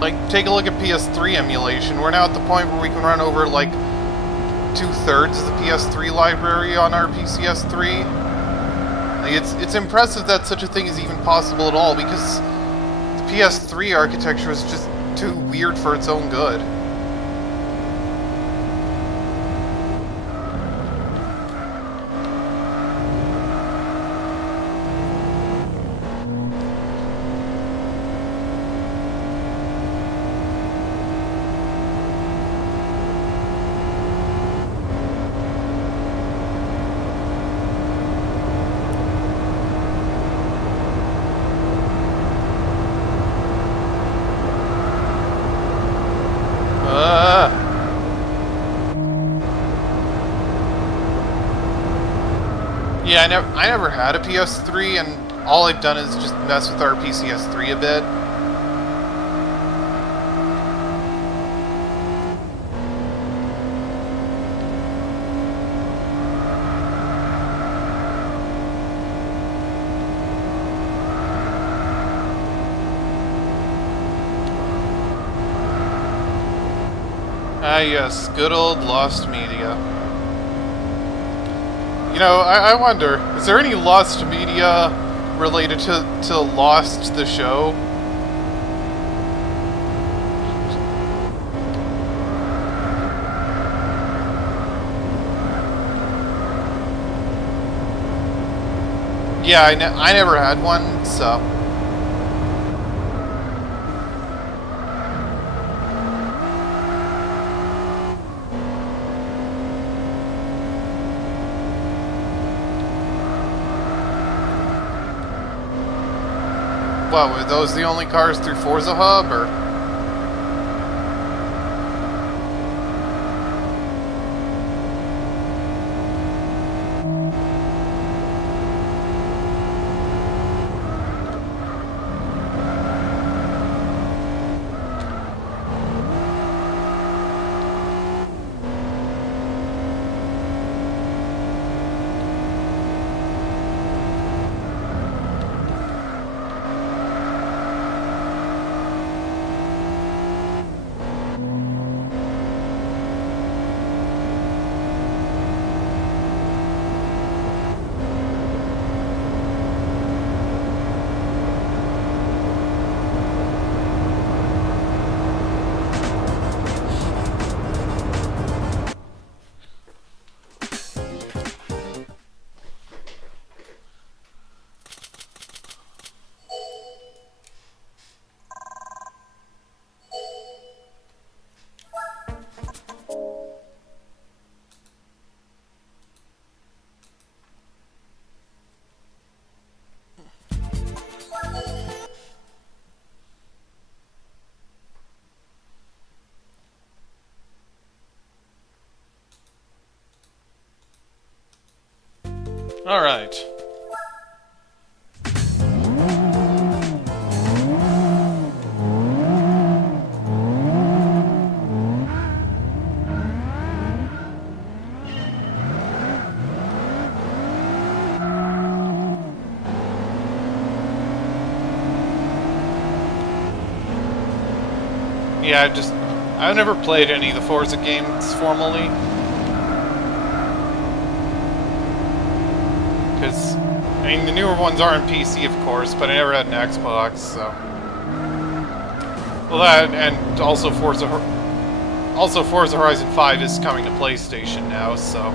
Like, take a look at PS3 emulation. We're now at the point where we can run over, like, 2/3 of the PS3 library on our PCS3. Like, it's impressive that such a thing is even possible at all, because the PS3 architecture is just too weird for its own good. Yeah, I never had a PS3, and all I've done is just mess with our PCS3 a bit. Ah yes, good old Lost Media. You know, I wonder, is there any Lost Media related to Lost the show? Yeah, I never had one, so... What, were those the only cars through Forza Hub, or...? Alright. Yeah, I've never played any of the Forza games formally. Because, I mean, the newer ones are on PC, of course, but I never had an Xbox, so... Well, that, and also Forza Horizon 5 is coming to PlayStation now, so...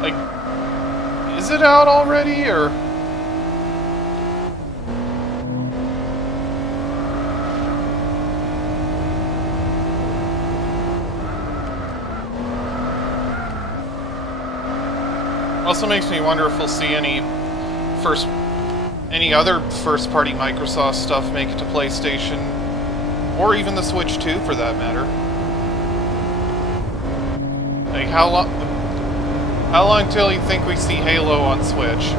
Like, is it out already, or...? Also makes me wonder if we'll see any other first-party Microsoft stuff make it to PlayStation, or even the Switch 2, for that matter. Like, how long till you think we see Halo on Switch?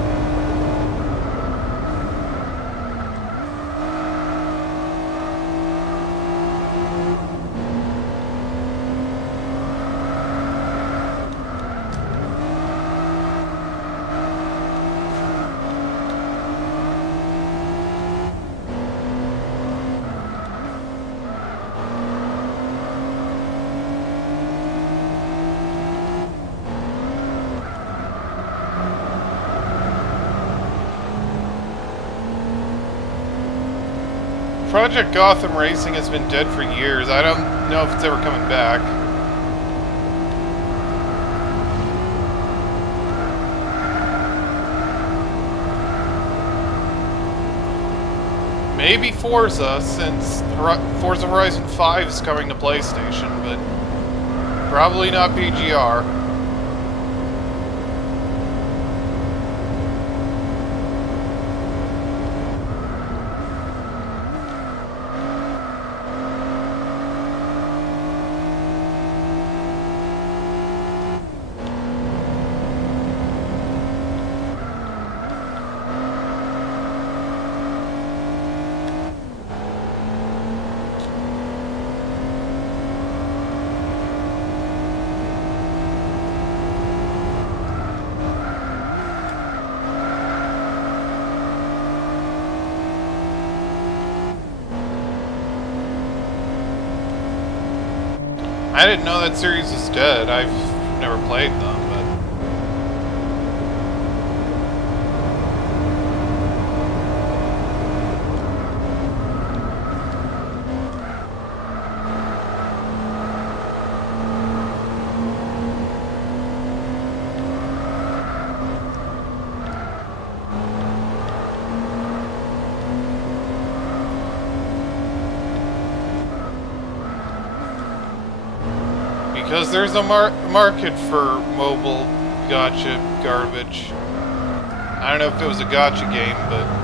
Project Gotham Racing has been dead for years. I don't know if it's ever coming back. Maybe Forza, since Forza Horizon 5 is coming to PlayStation, but probably not PGR. I didn't know that series was dead. I've never played them, but... Because there's a market for mobile gotcha garbage. I don't know if it was a gotcha game, but...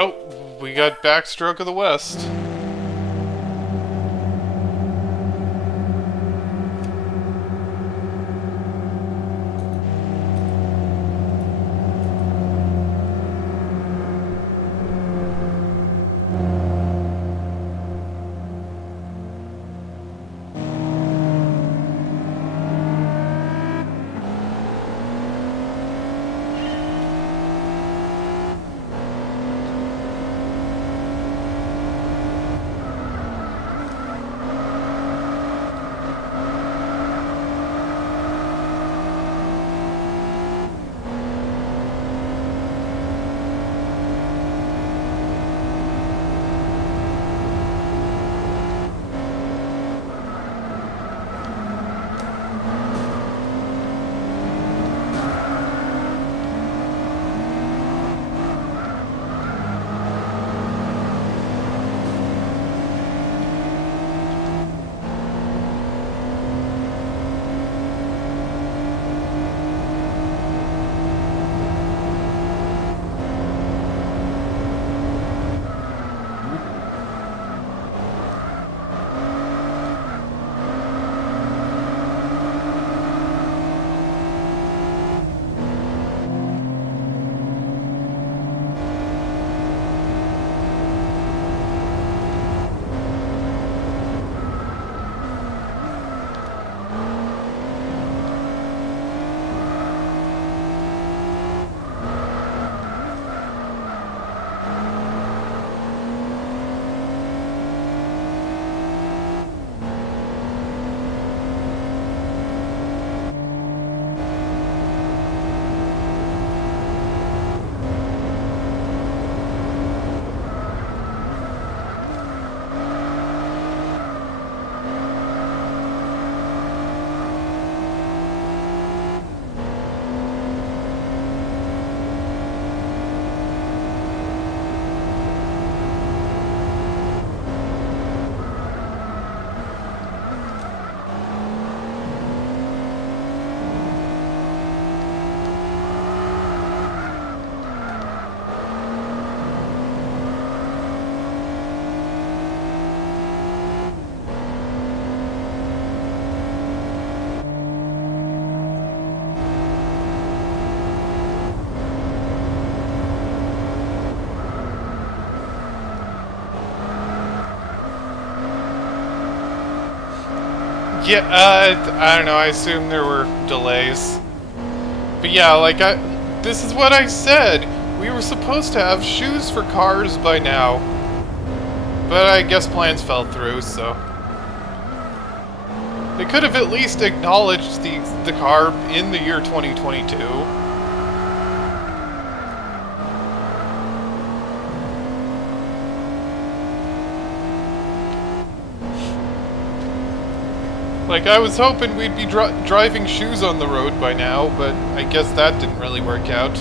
Oh, we got Backstroke of the West. Yeah, I don't know, I assume there were delays. But yeah, like, this is what I said! We were supposed to have shoes for cars by now. But I guess plans fell through, so... They could have at least acknowledged the car in the year 2022. Like, I was hoping we'd be driving shoes on the road by now, but I guess that didn't really work out.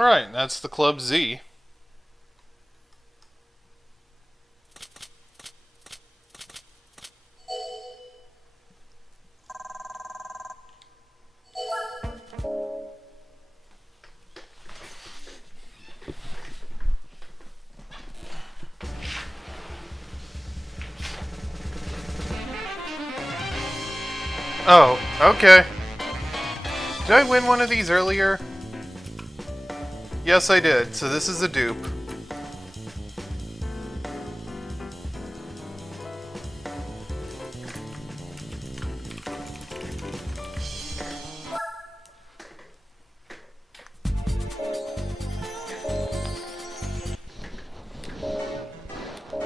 Alright, that's the Club Z. Oh, okay. Did I win one of these earlier? Yes, I did, so this is a dupe.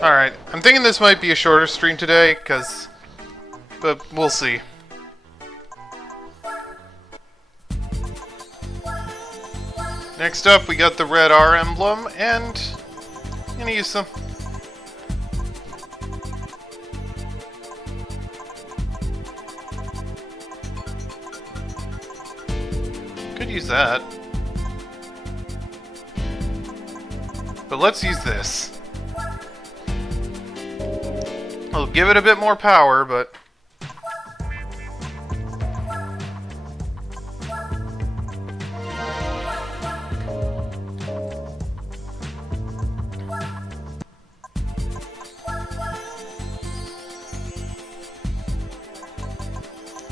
Alright, I'm thinking this might be a shorter stream today, but we'll see. Next up, we got the red R emblem, and I'm gonna use some. Could use that. But let's use this. I'll give it a bit more power, but...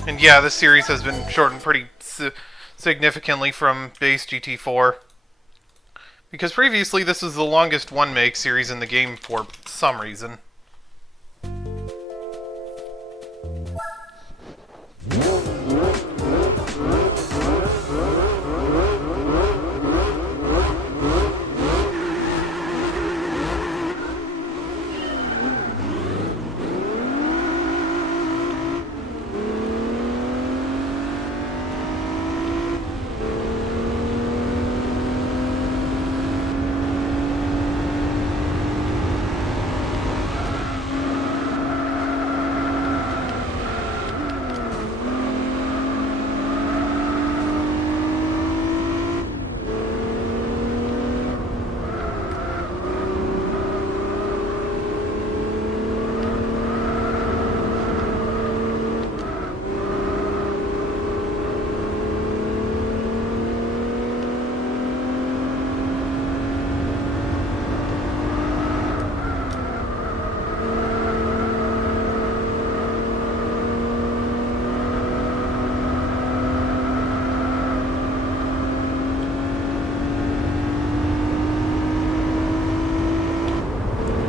And yeah, this series has been shortened pretty significantly from base GT4. Because previously this was the longest one-make series in the game for some reason.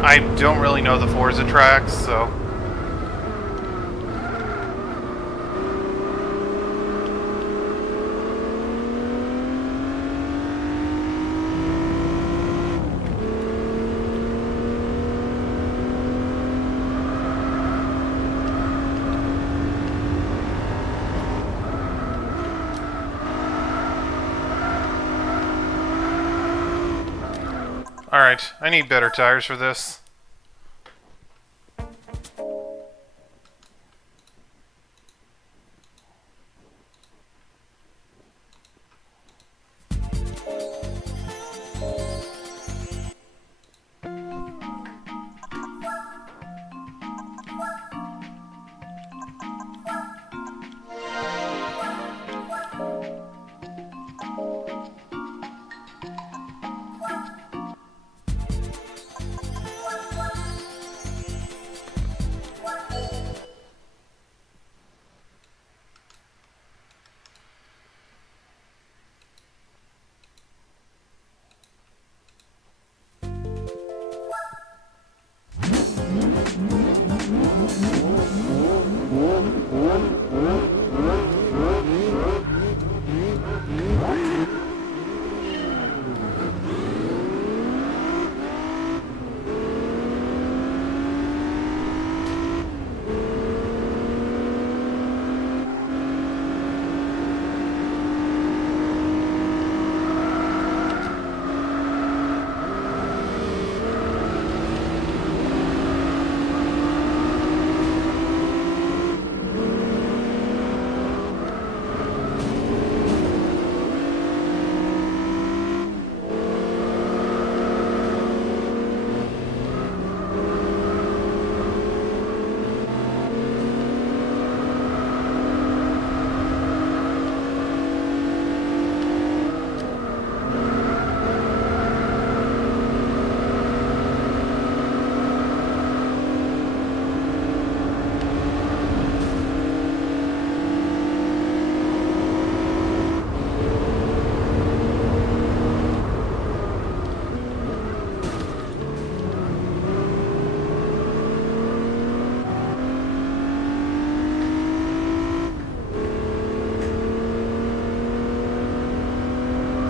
I don't really know the Forza tracks, so... Alright, I need better tires for this.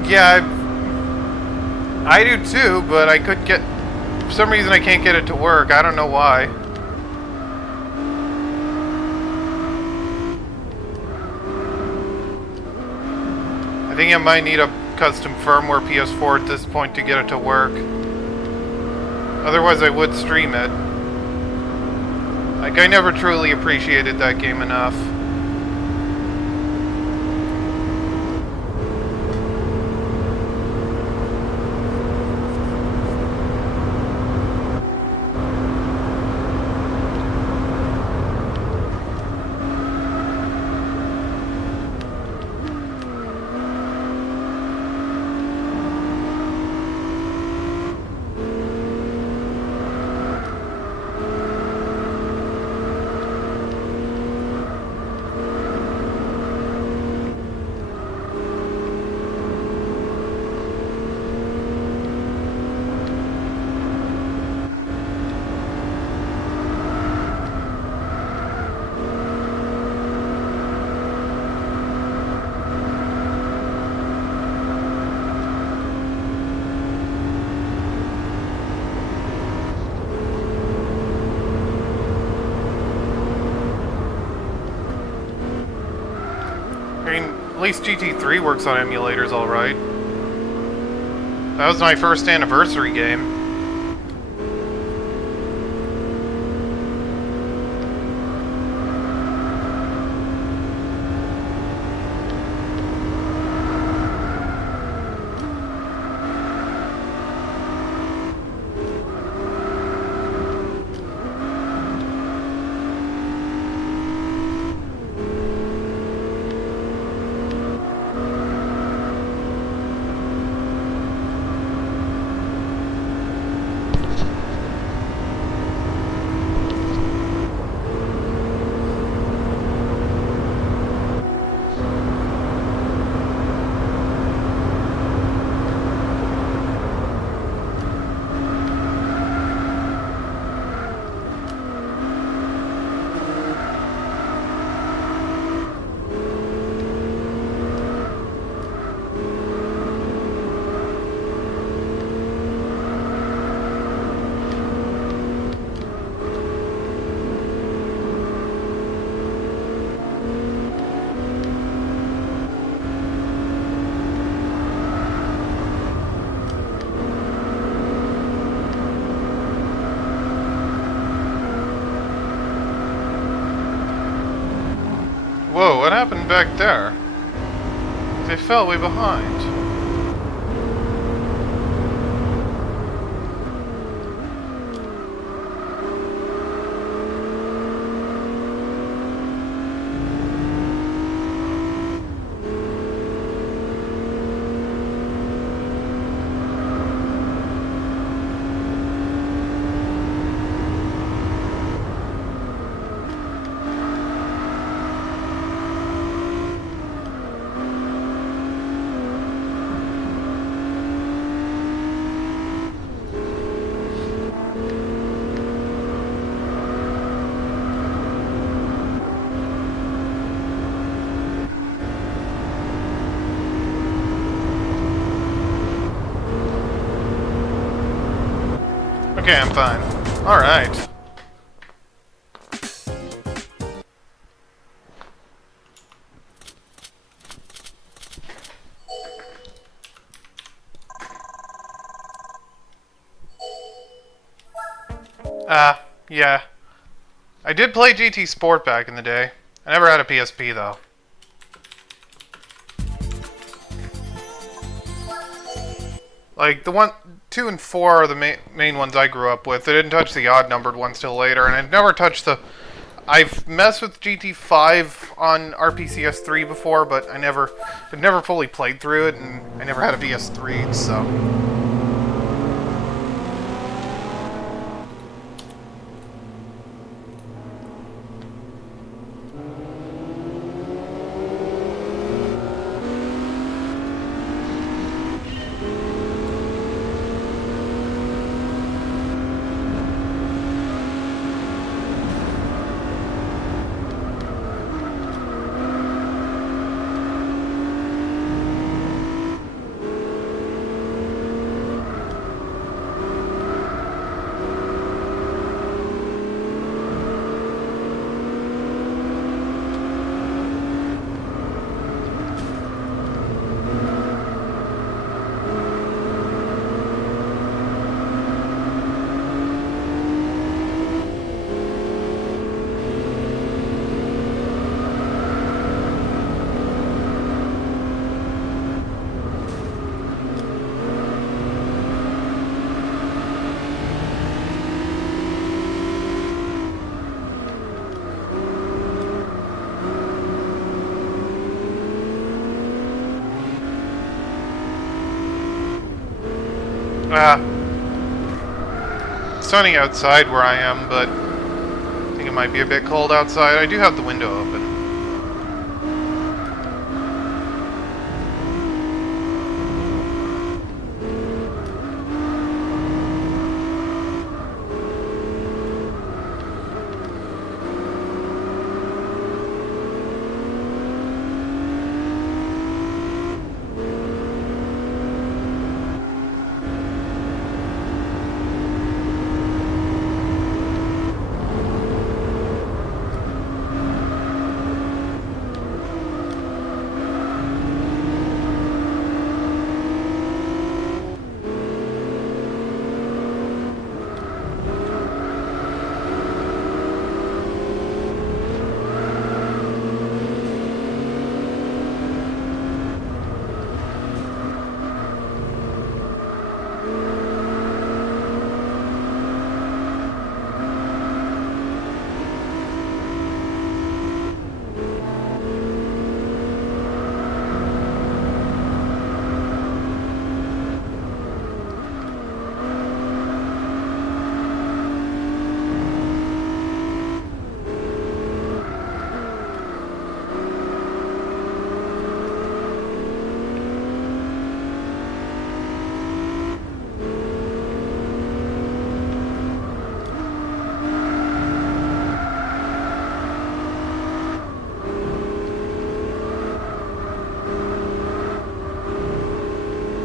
Yeah, I do too, but I could get... For some reason I can't get it to work. I don't know why. I think I might need a custom firmware PS4 at this point to get it to work. Otherwise I would stream it. Like, I never truly appreciated that game enough. I mean, at least GT3 works on emulators alright. That was my first anniversary game. Whoa, what happened back there? They fell way behind. Okay, I'm fine. Alright. Yeah. I did play GT Sport back in the day. I never had a PSP, though. Like, the 2 and 4 are the main ones I grew up with. I didn't touch the odd-numbered ones till later, and I've never touched the... I've messed with GT5 on RPCS3 before, but I've never fully played through it, and I never had a PS3, so... Sunny outside where I am, but I think it might be a bit cold outside. I do have the window open.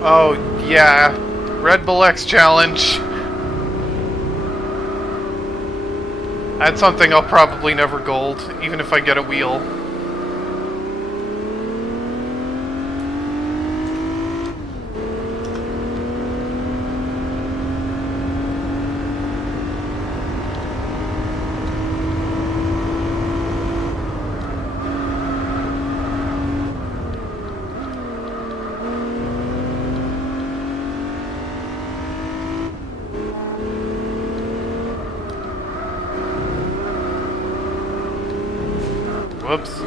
Oh, yeah. Red Bull X challenge. That's something I'll probably never gold, even if I get a wheel. Whoops.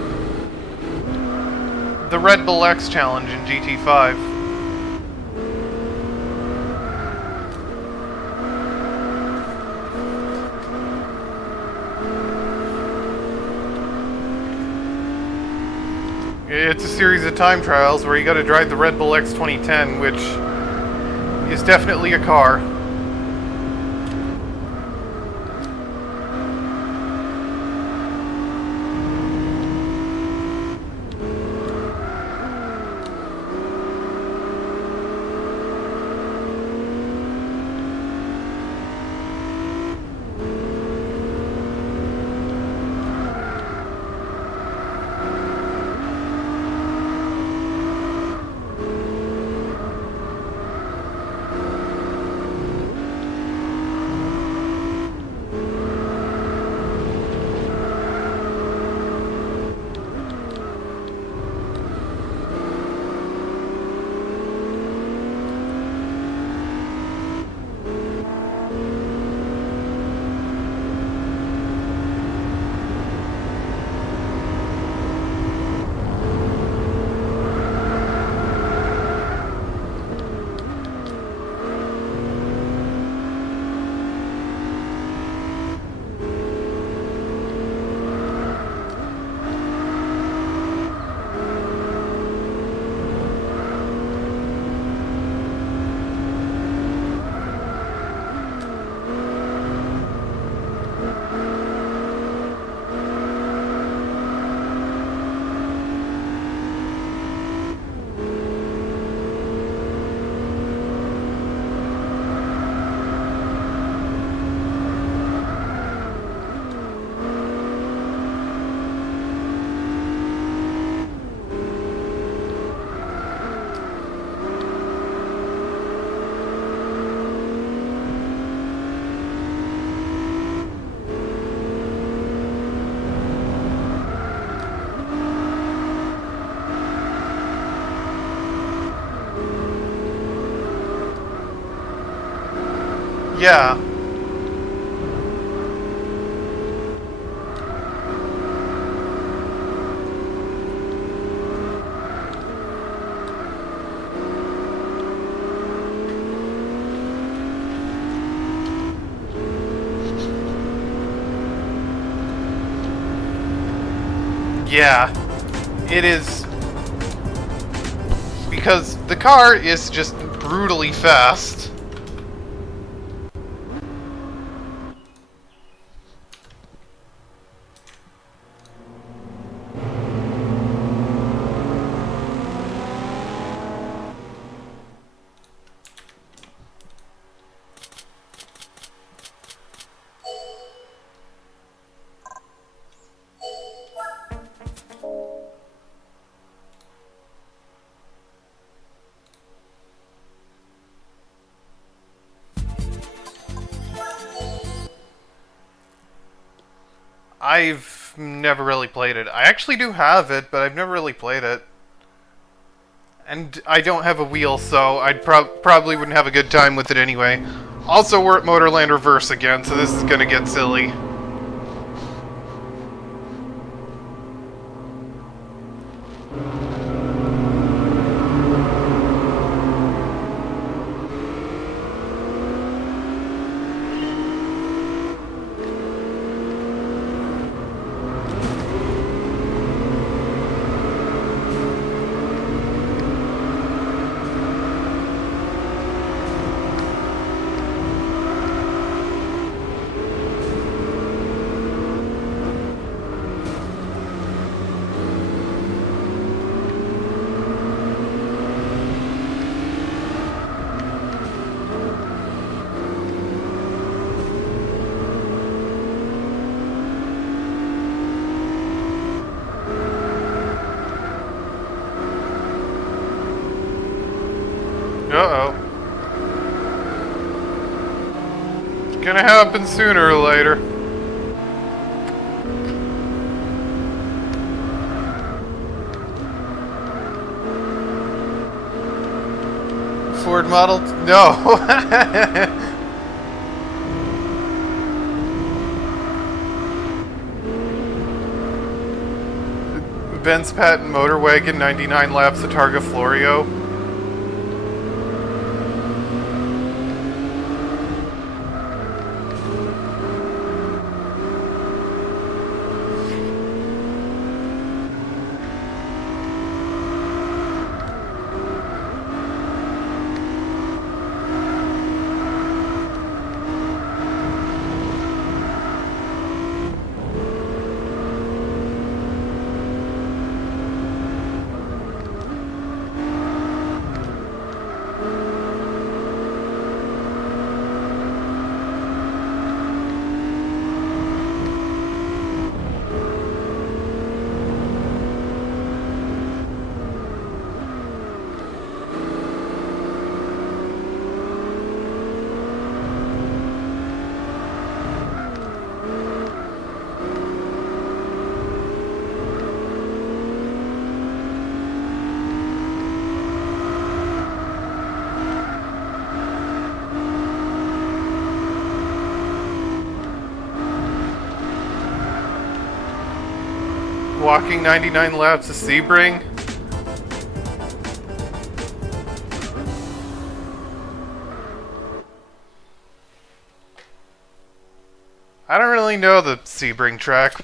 The Red Bull X challenge in GT5. It's a series of time trials where you gotta drive the Red Bull X 2010, which is definitely a car. Yeah. Yeah, it is, because the car is just brutally fast. I've never really played it. I actually do have it, but I've never really played it. And I don't have a wheel, so I'd probably wouldn't have a good time with it anyway. Also, we're at Motorland Reverse again, so this is gonna get silly. Uh-oh. It's gonna happen sooner or later. Ford Model... No! Benz Patent Motor Wagon, 99 laps at Targa Florio. Walking 99 laps of Sebring. I don't really know the Sebring track.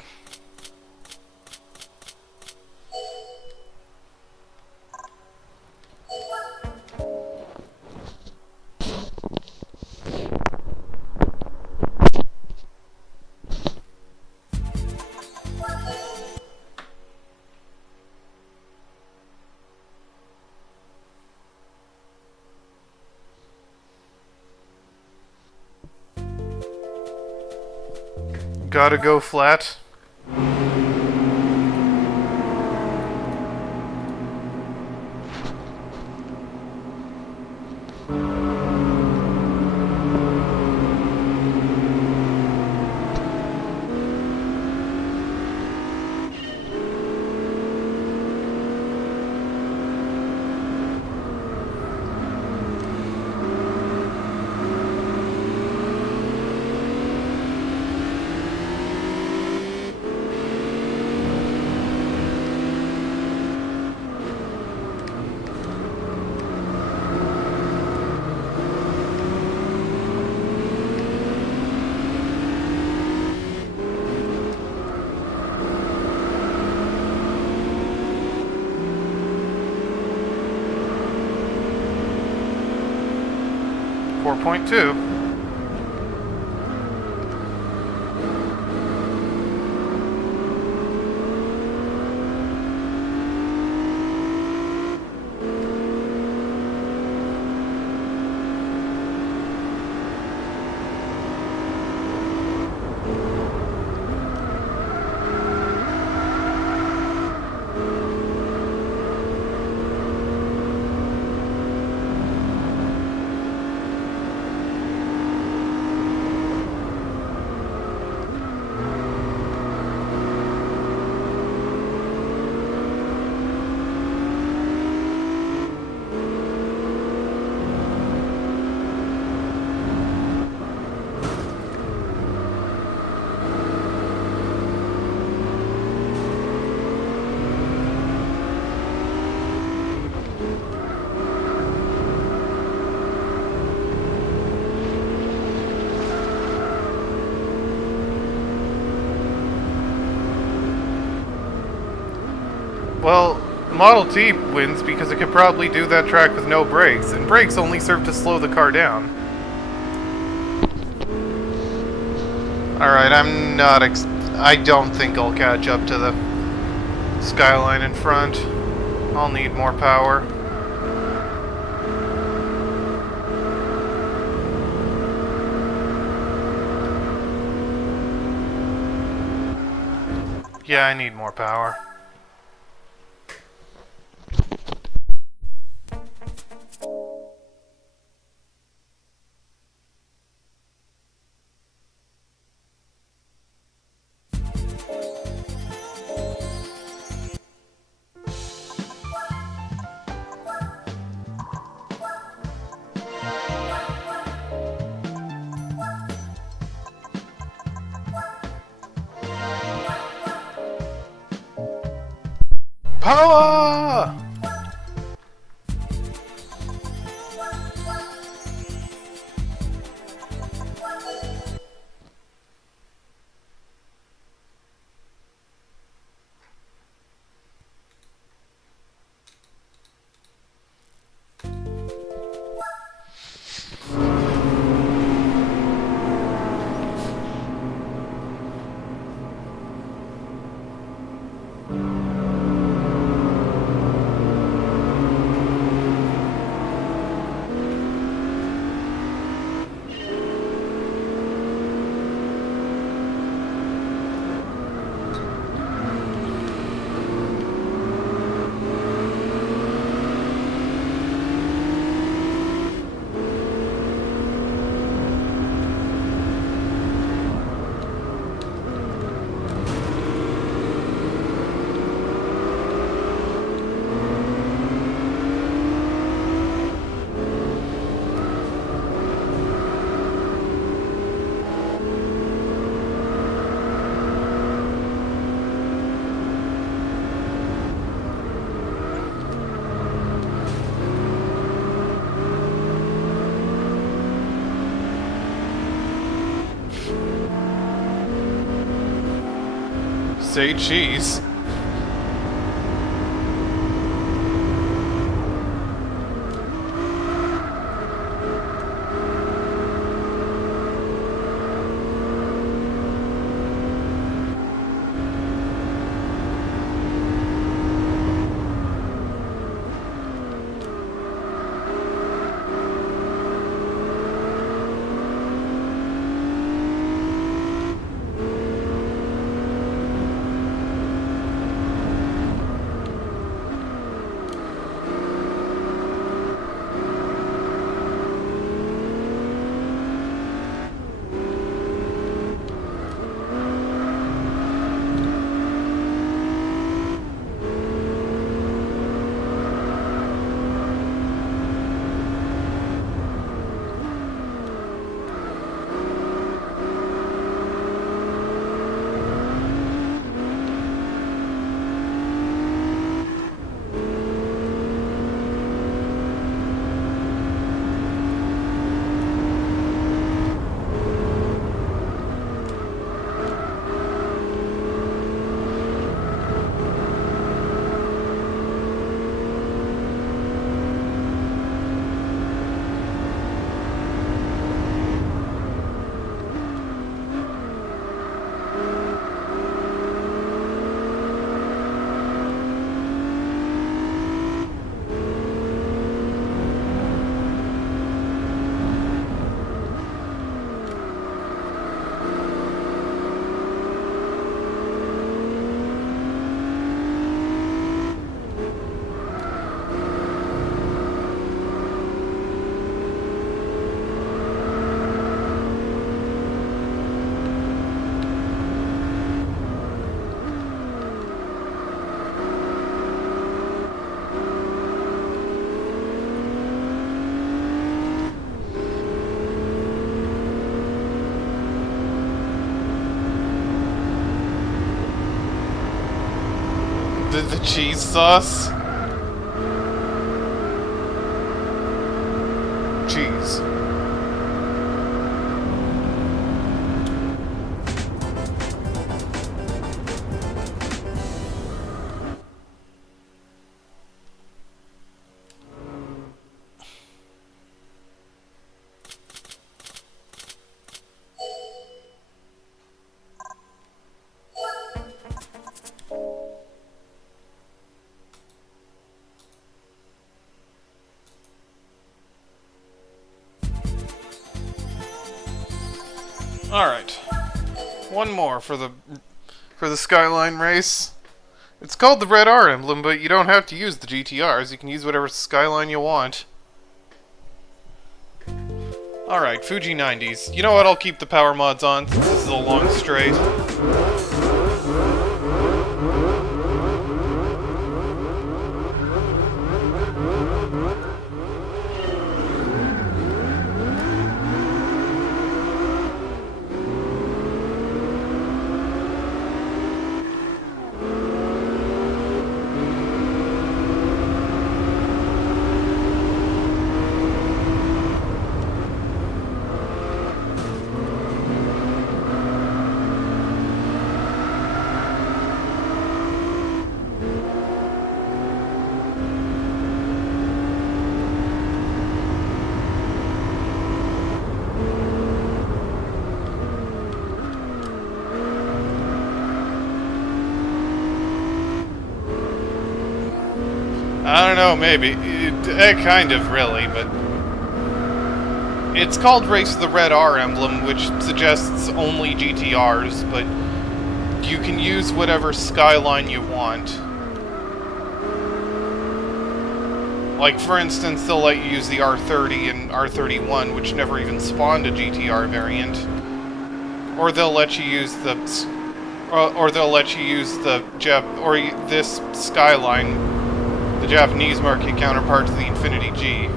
Gotta go flat. 4.2. Well, Model T wins because it could probably do that track with no brakes, and brakes only serve to slow the car down. Alright, I don't think I'll catch up to the Skyline in front. I'll need more power. Yeah, I need more power. Power! Say cheese. The cheese sauce? Cheese. Alright. One more for the Skyline race. It's called the Red R emblem, but you don't have to use the GTRs. You can use whatever Skyline you want. Alright, Fuji 90s. You know what? I'll keep the power mods on since this is a long straight. I don't know, maybe. Kind of, really, but... It's called Race of the Red R emblem, which suggests only GTRs, but you can use whatever Skyline you want. Like, for instance, they'll let you use the R30 and R31, which never even spawned a GTR variant. Or they'll let you use the... Or they'll let you use the this Skyline, the Japanese market counterpart to the Infinity G.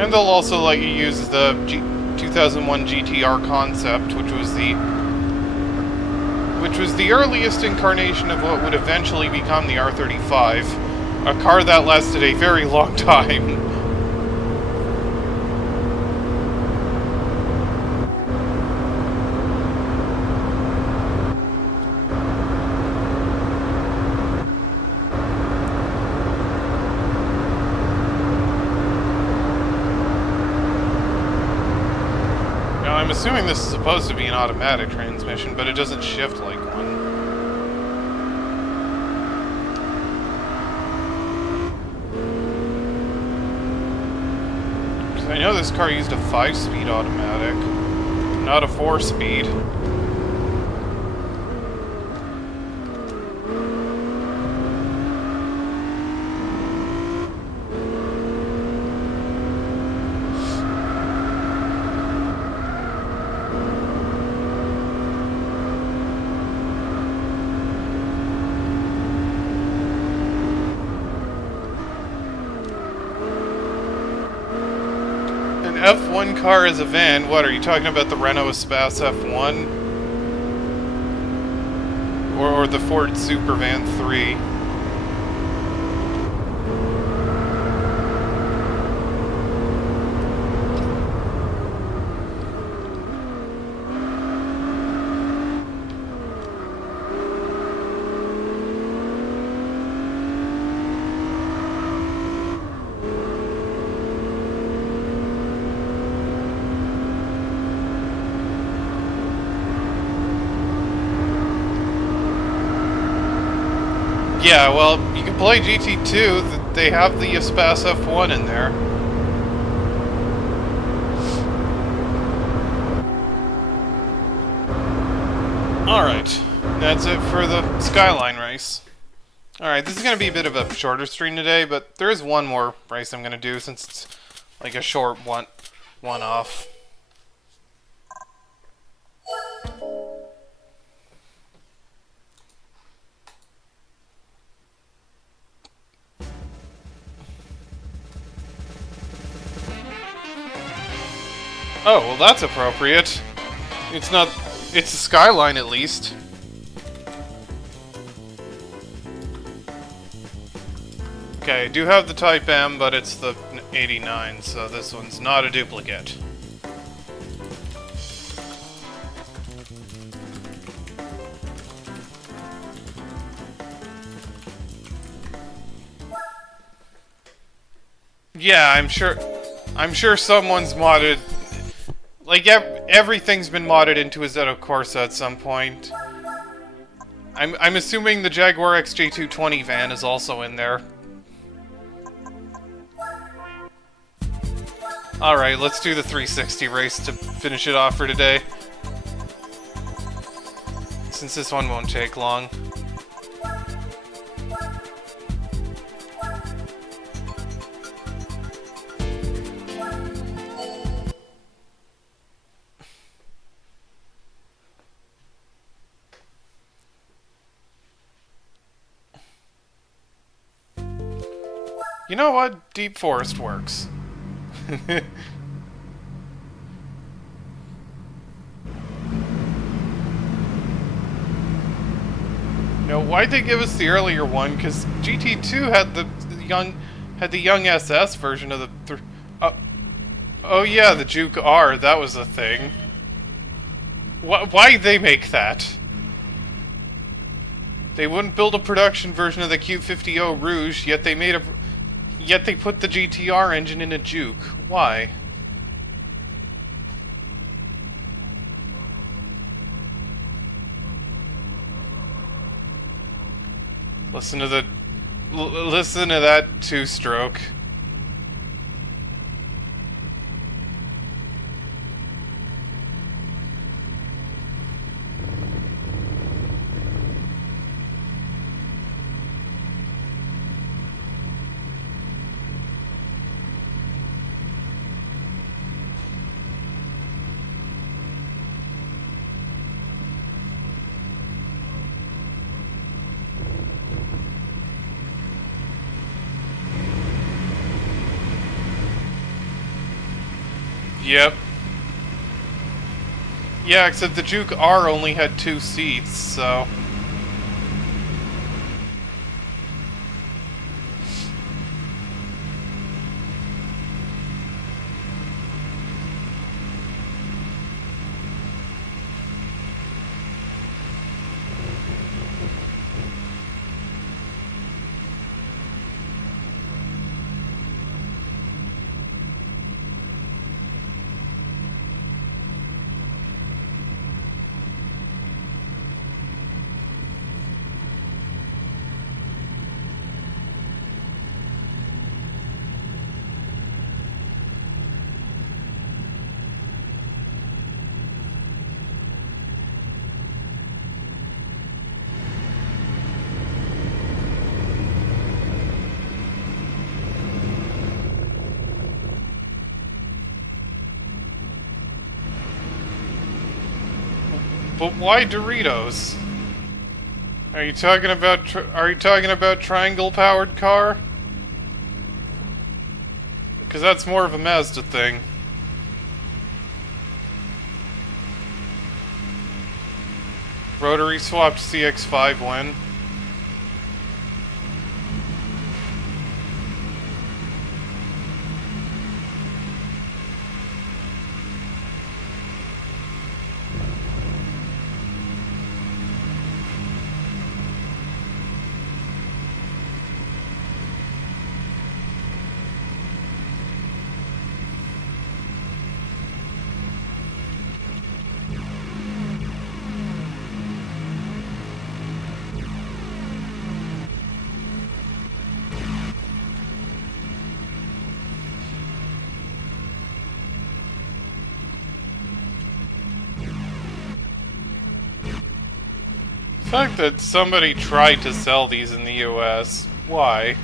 And they'll also let you use the 2001 GTR concept, which was the earliest incarnation of what would eventually become the R35, a car that lasted a very long time. I'm assuming this is supposed to be an automatic transmission, but it doesn't shift like one. Because I know this car used a 5-speed automatic, not a 4-speed. F1 car as a van? What, are you talking about the Renault Espace F1? Or the Ford Supervan 3? Yeah, well, you can play GT2. They have the Espace F1 in there. Alright, that's it for the Skyline race. Alright, this is going to be a bit of a shorter stream today, but there is one more race I'm going to do since it's like a short one-off. Oh, well that's appropriate. It's not... It's a Skyline at least. Okay, I do have the Type M, but it's the 89, so this one's not a duplicate. Yeah, I'm sure someone's modded... Like, everything's been modded into a Zetto Corsa at some point. I'm assuming the Jaguar XJ220 van is also in there. Alright, let's do the 360 race to finish it off for today. Since this one won't take long. You know what? Deep Forest works. No, why'd they give us the earlier one? Because GT2 had the young SS version of the. Oh yeah, the Juke R. That was a thing. Why'd they make that? They wouldn't build a production version of the Q50O Rouge, yet they made a. Yet they put the GTR engine in a Juke. Why? Listen to that two-stroke. Yep. Yeah, except the Juke R only had 2 seats, so... But why Doritos? Are you talking about triangle-powered car? Because that's more of a Mazda thing. Rotary swapped CX-5 when? The fact that somebody tried to sell these in the US, why?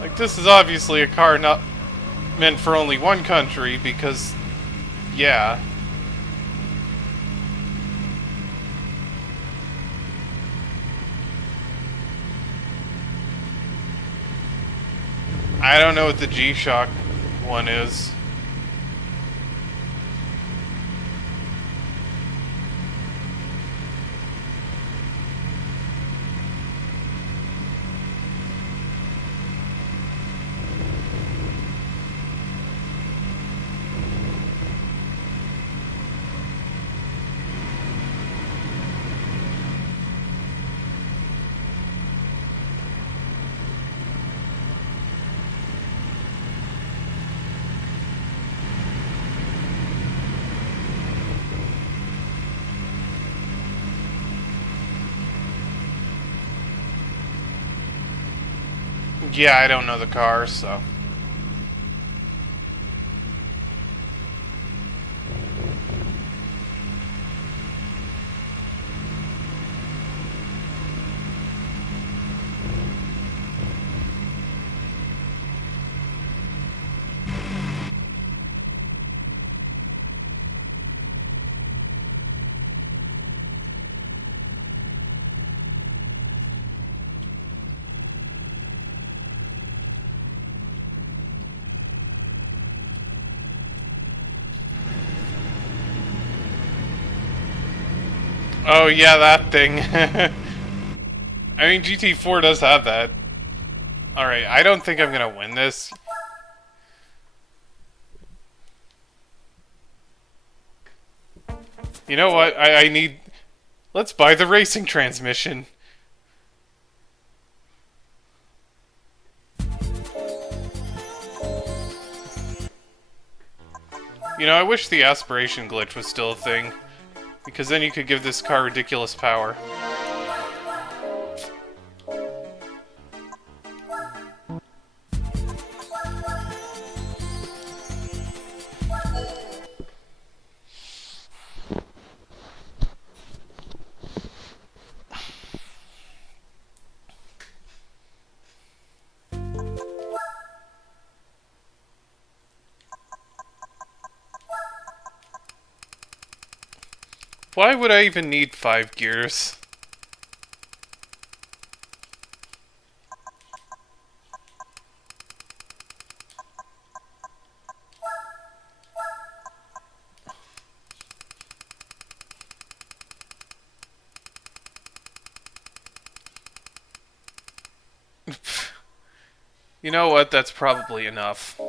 Like, this is obviously a car not meant for only one country, because, yeah. I don't know what the G-Shock one is. Yeah, I don't know the car, so... Oh, yeah, that thing. I mean, GT4 does have that. Alright, I don't think I'm gonna win this. You know what? I need... Let's buy the racing transmission. You know, I wish the aspiration glitch was still a thing. Because then you could give this car ridiculous power. Why would I even need 5 gears? You know what? That's probably enough.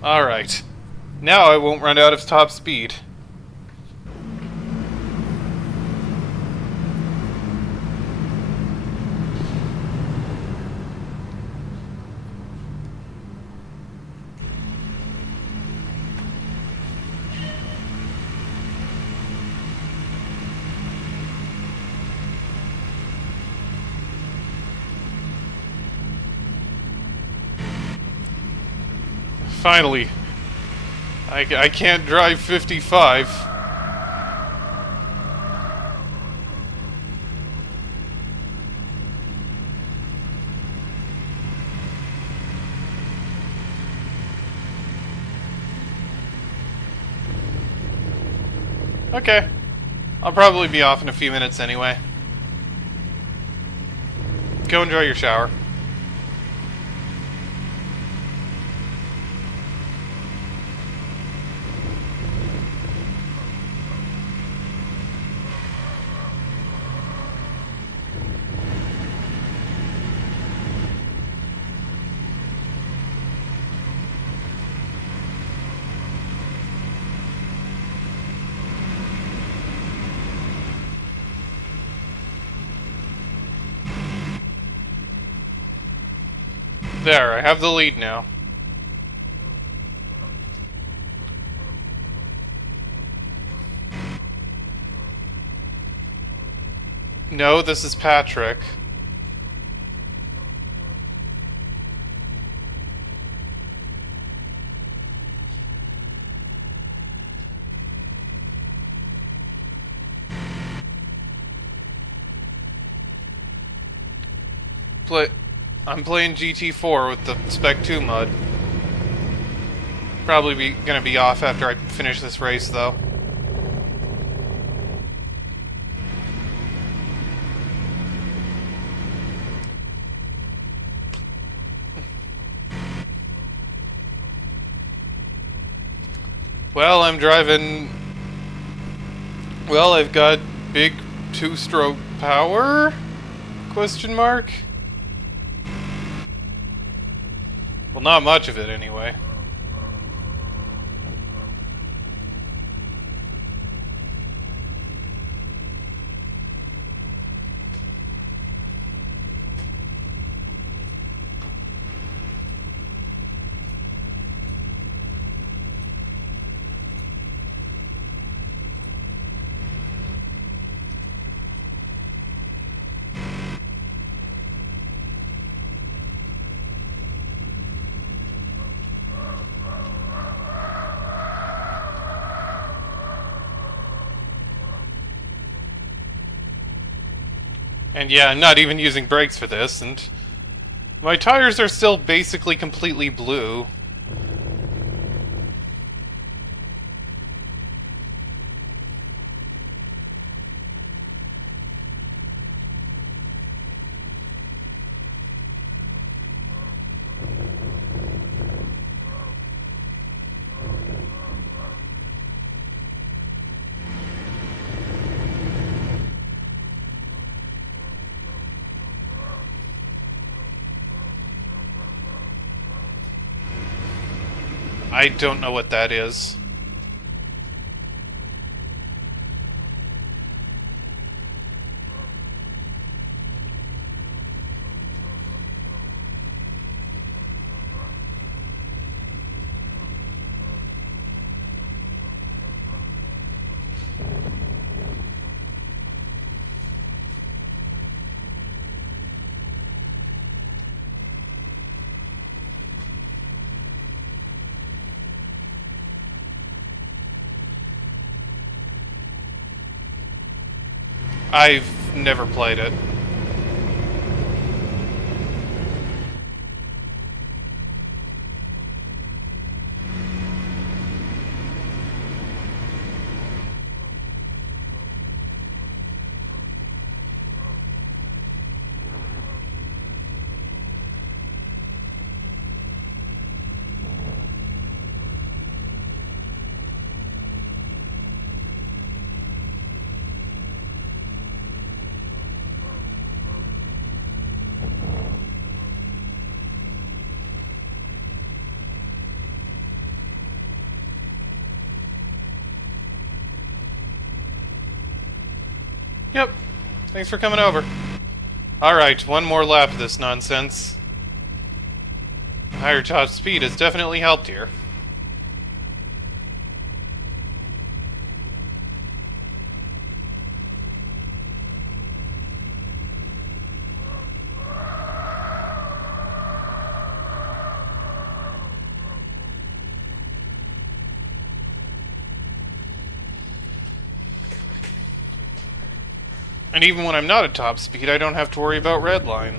Alright. Now I won't run out of top speed. Finally. I can't drive 55. Okay. I'll probably be off in a few minutes anyway. Go enjoy your shower. There, I have the lead now. No, this is Patrick. I'm playing GT4 with the Spec 2 mod. Probably gonna be off after I finish this race, though. Well, I'm driving... Well, I've got big two-stroke power? Question mark? Well, not much of it, anyway. And yeah, I'm not even using brakes for this, and my tires are still basically completely blue. I don't know what that is. I've never played it. Yep. Thanks for coming over. Alright, one more lap of this nonsense. Higher top speed has definitely helped here. And even when I'm not at top speed, I don't have to worry about redline.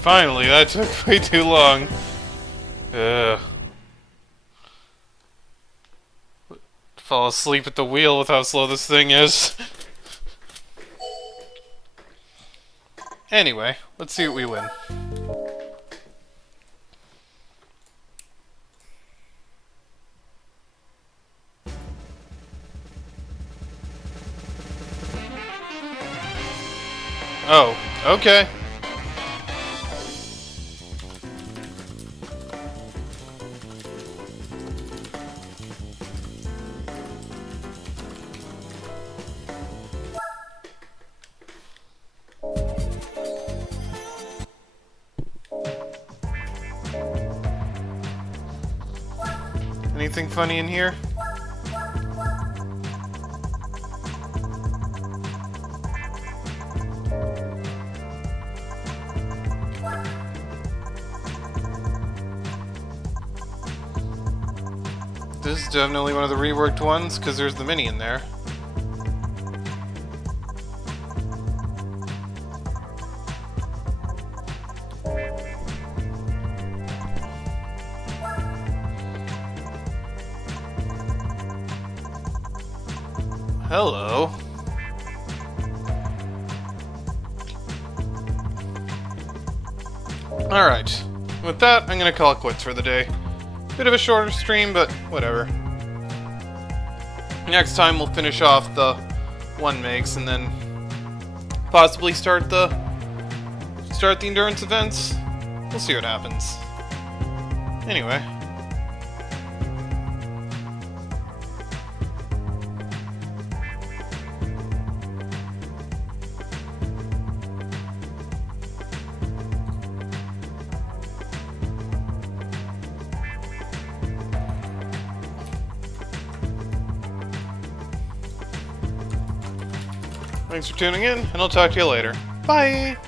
Finally, that took way too long. Fall asleep at the wheel with how slow this thing is. Anyway, let's see what we win. Oh, okay. anything funny in here? This is definitely one of the reworked ones, because there's the Mini in there. Hello. Alright. With that, I'm gonna call it quits for the day. Bit of a shorter stream, but whatever. Next time we'll finish off the one makes and then possibly start the endurance events. We'll see what happens. Anyway. Thanks for tuning in, and I'll talk to you later. Bye!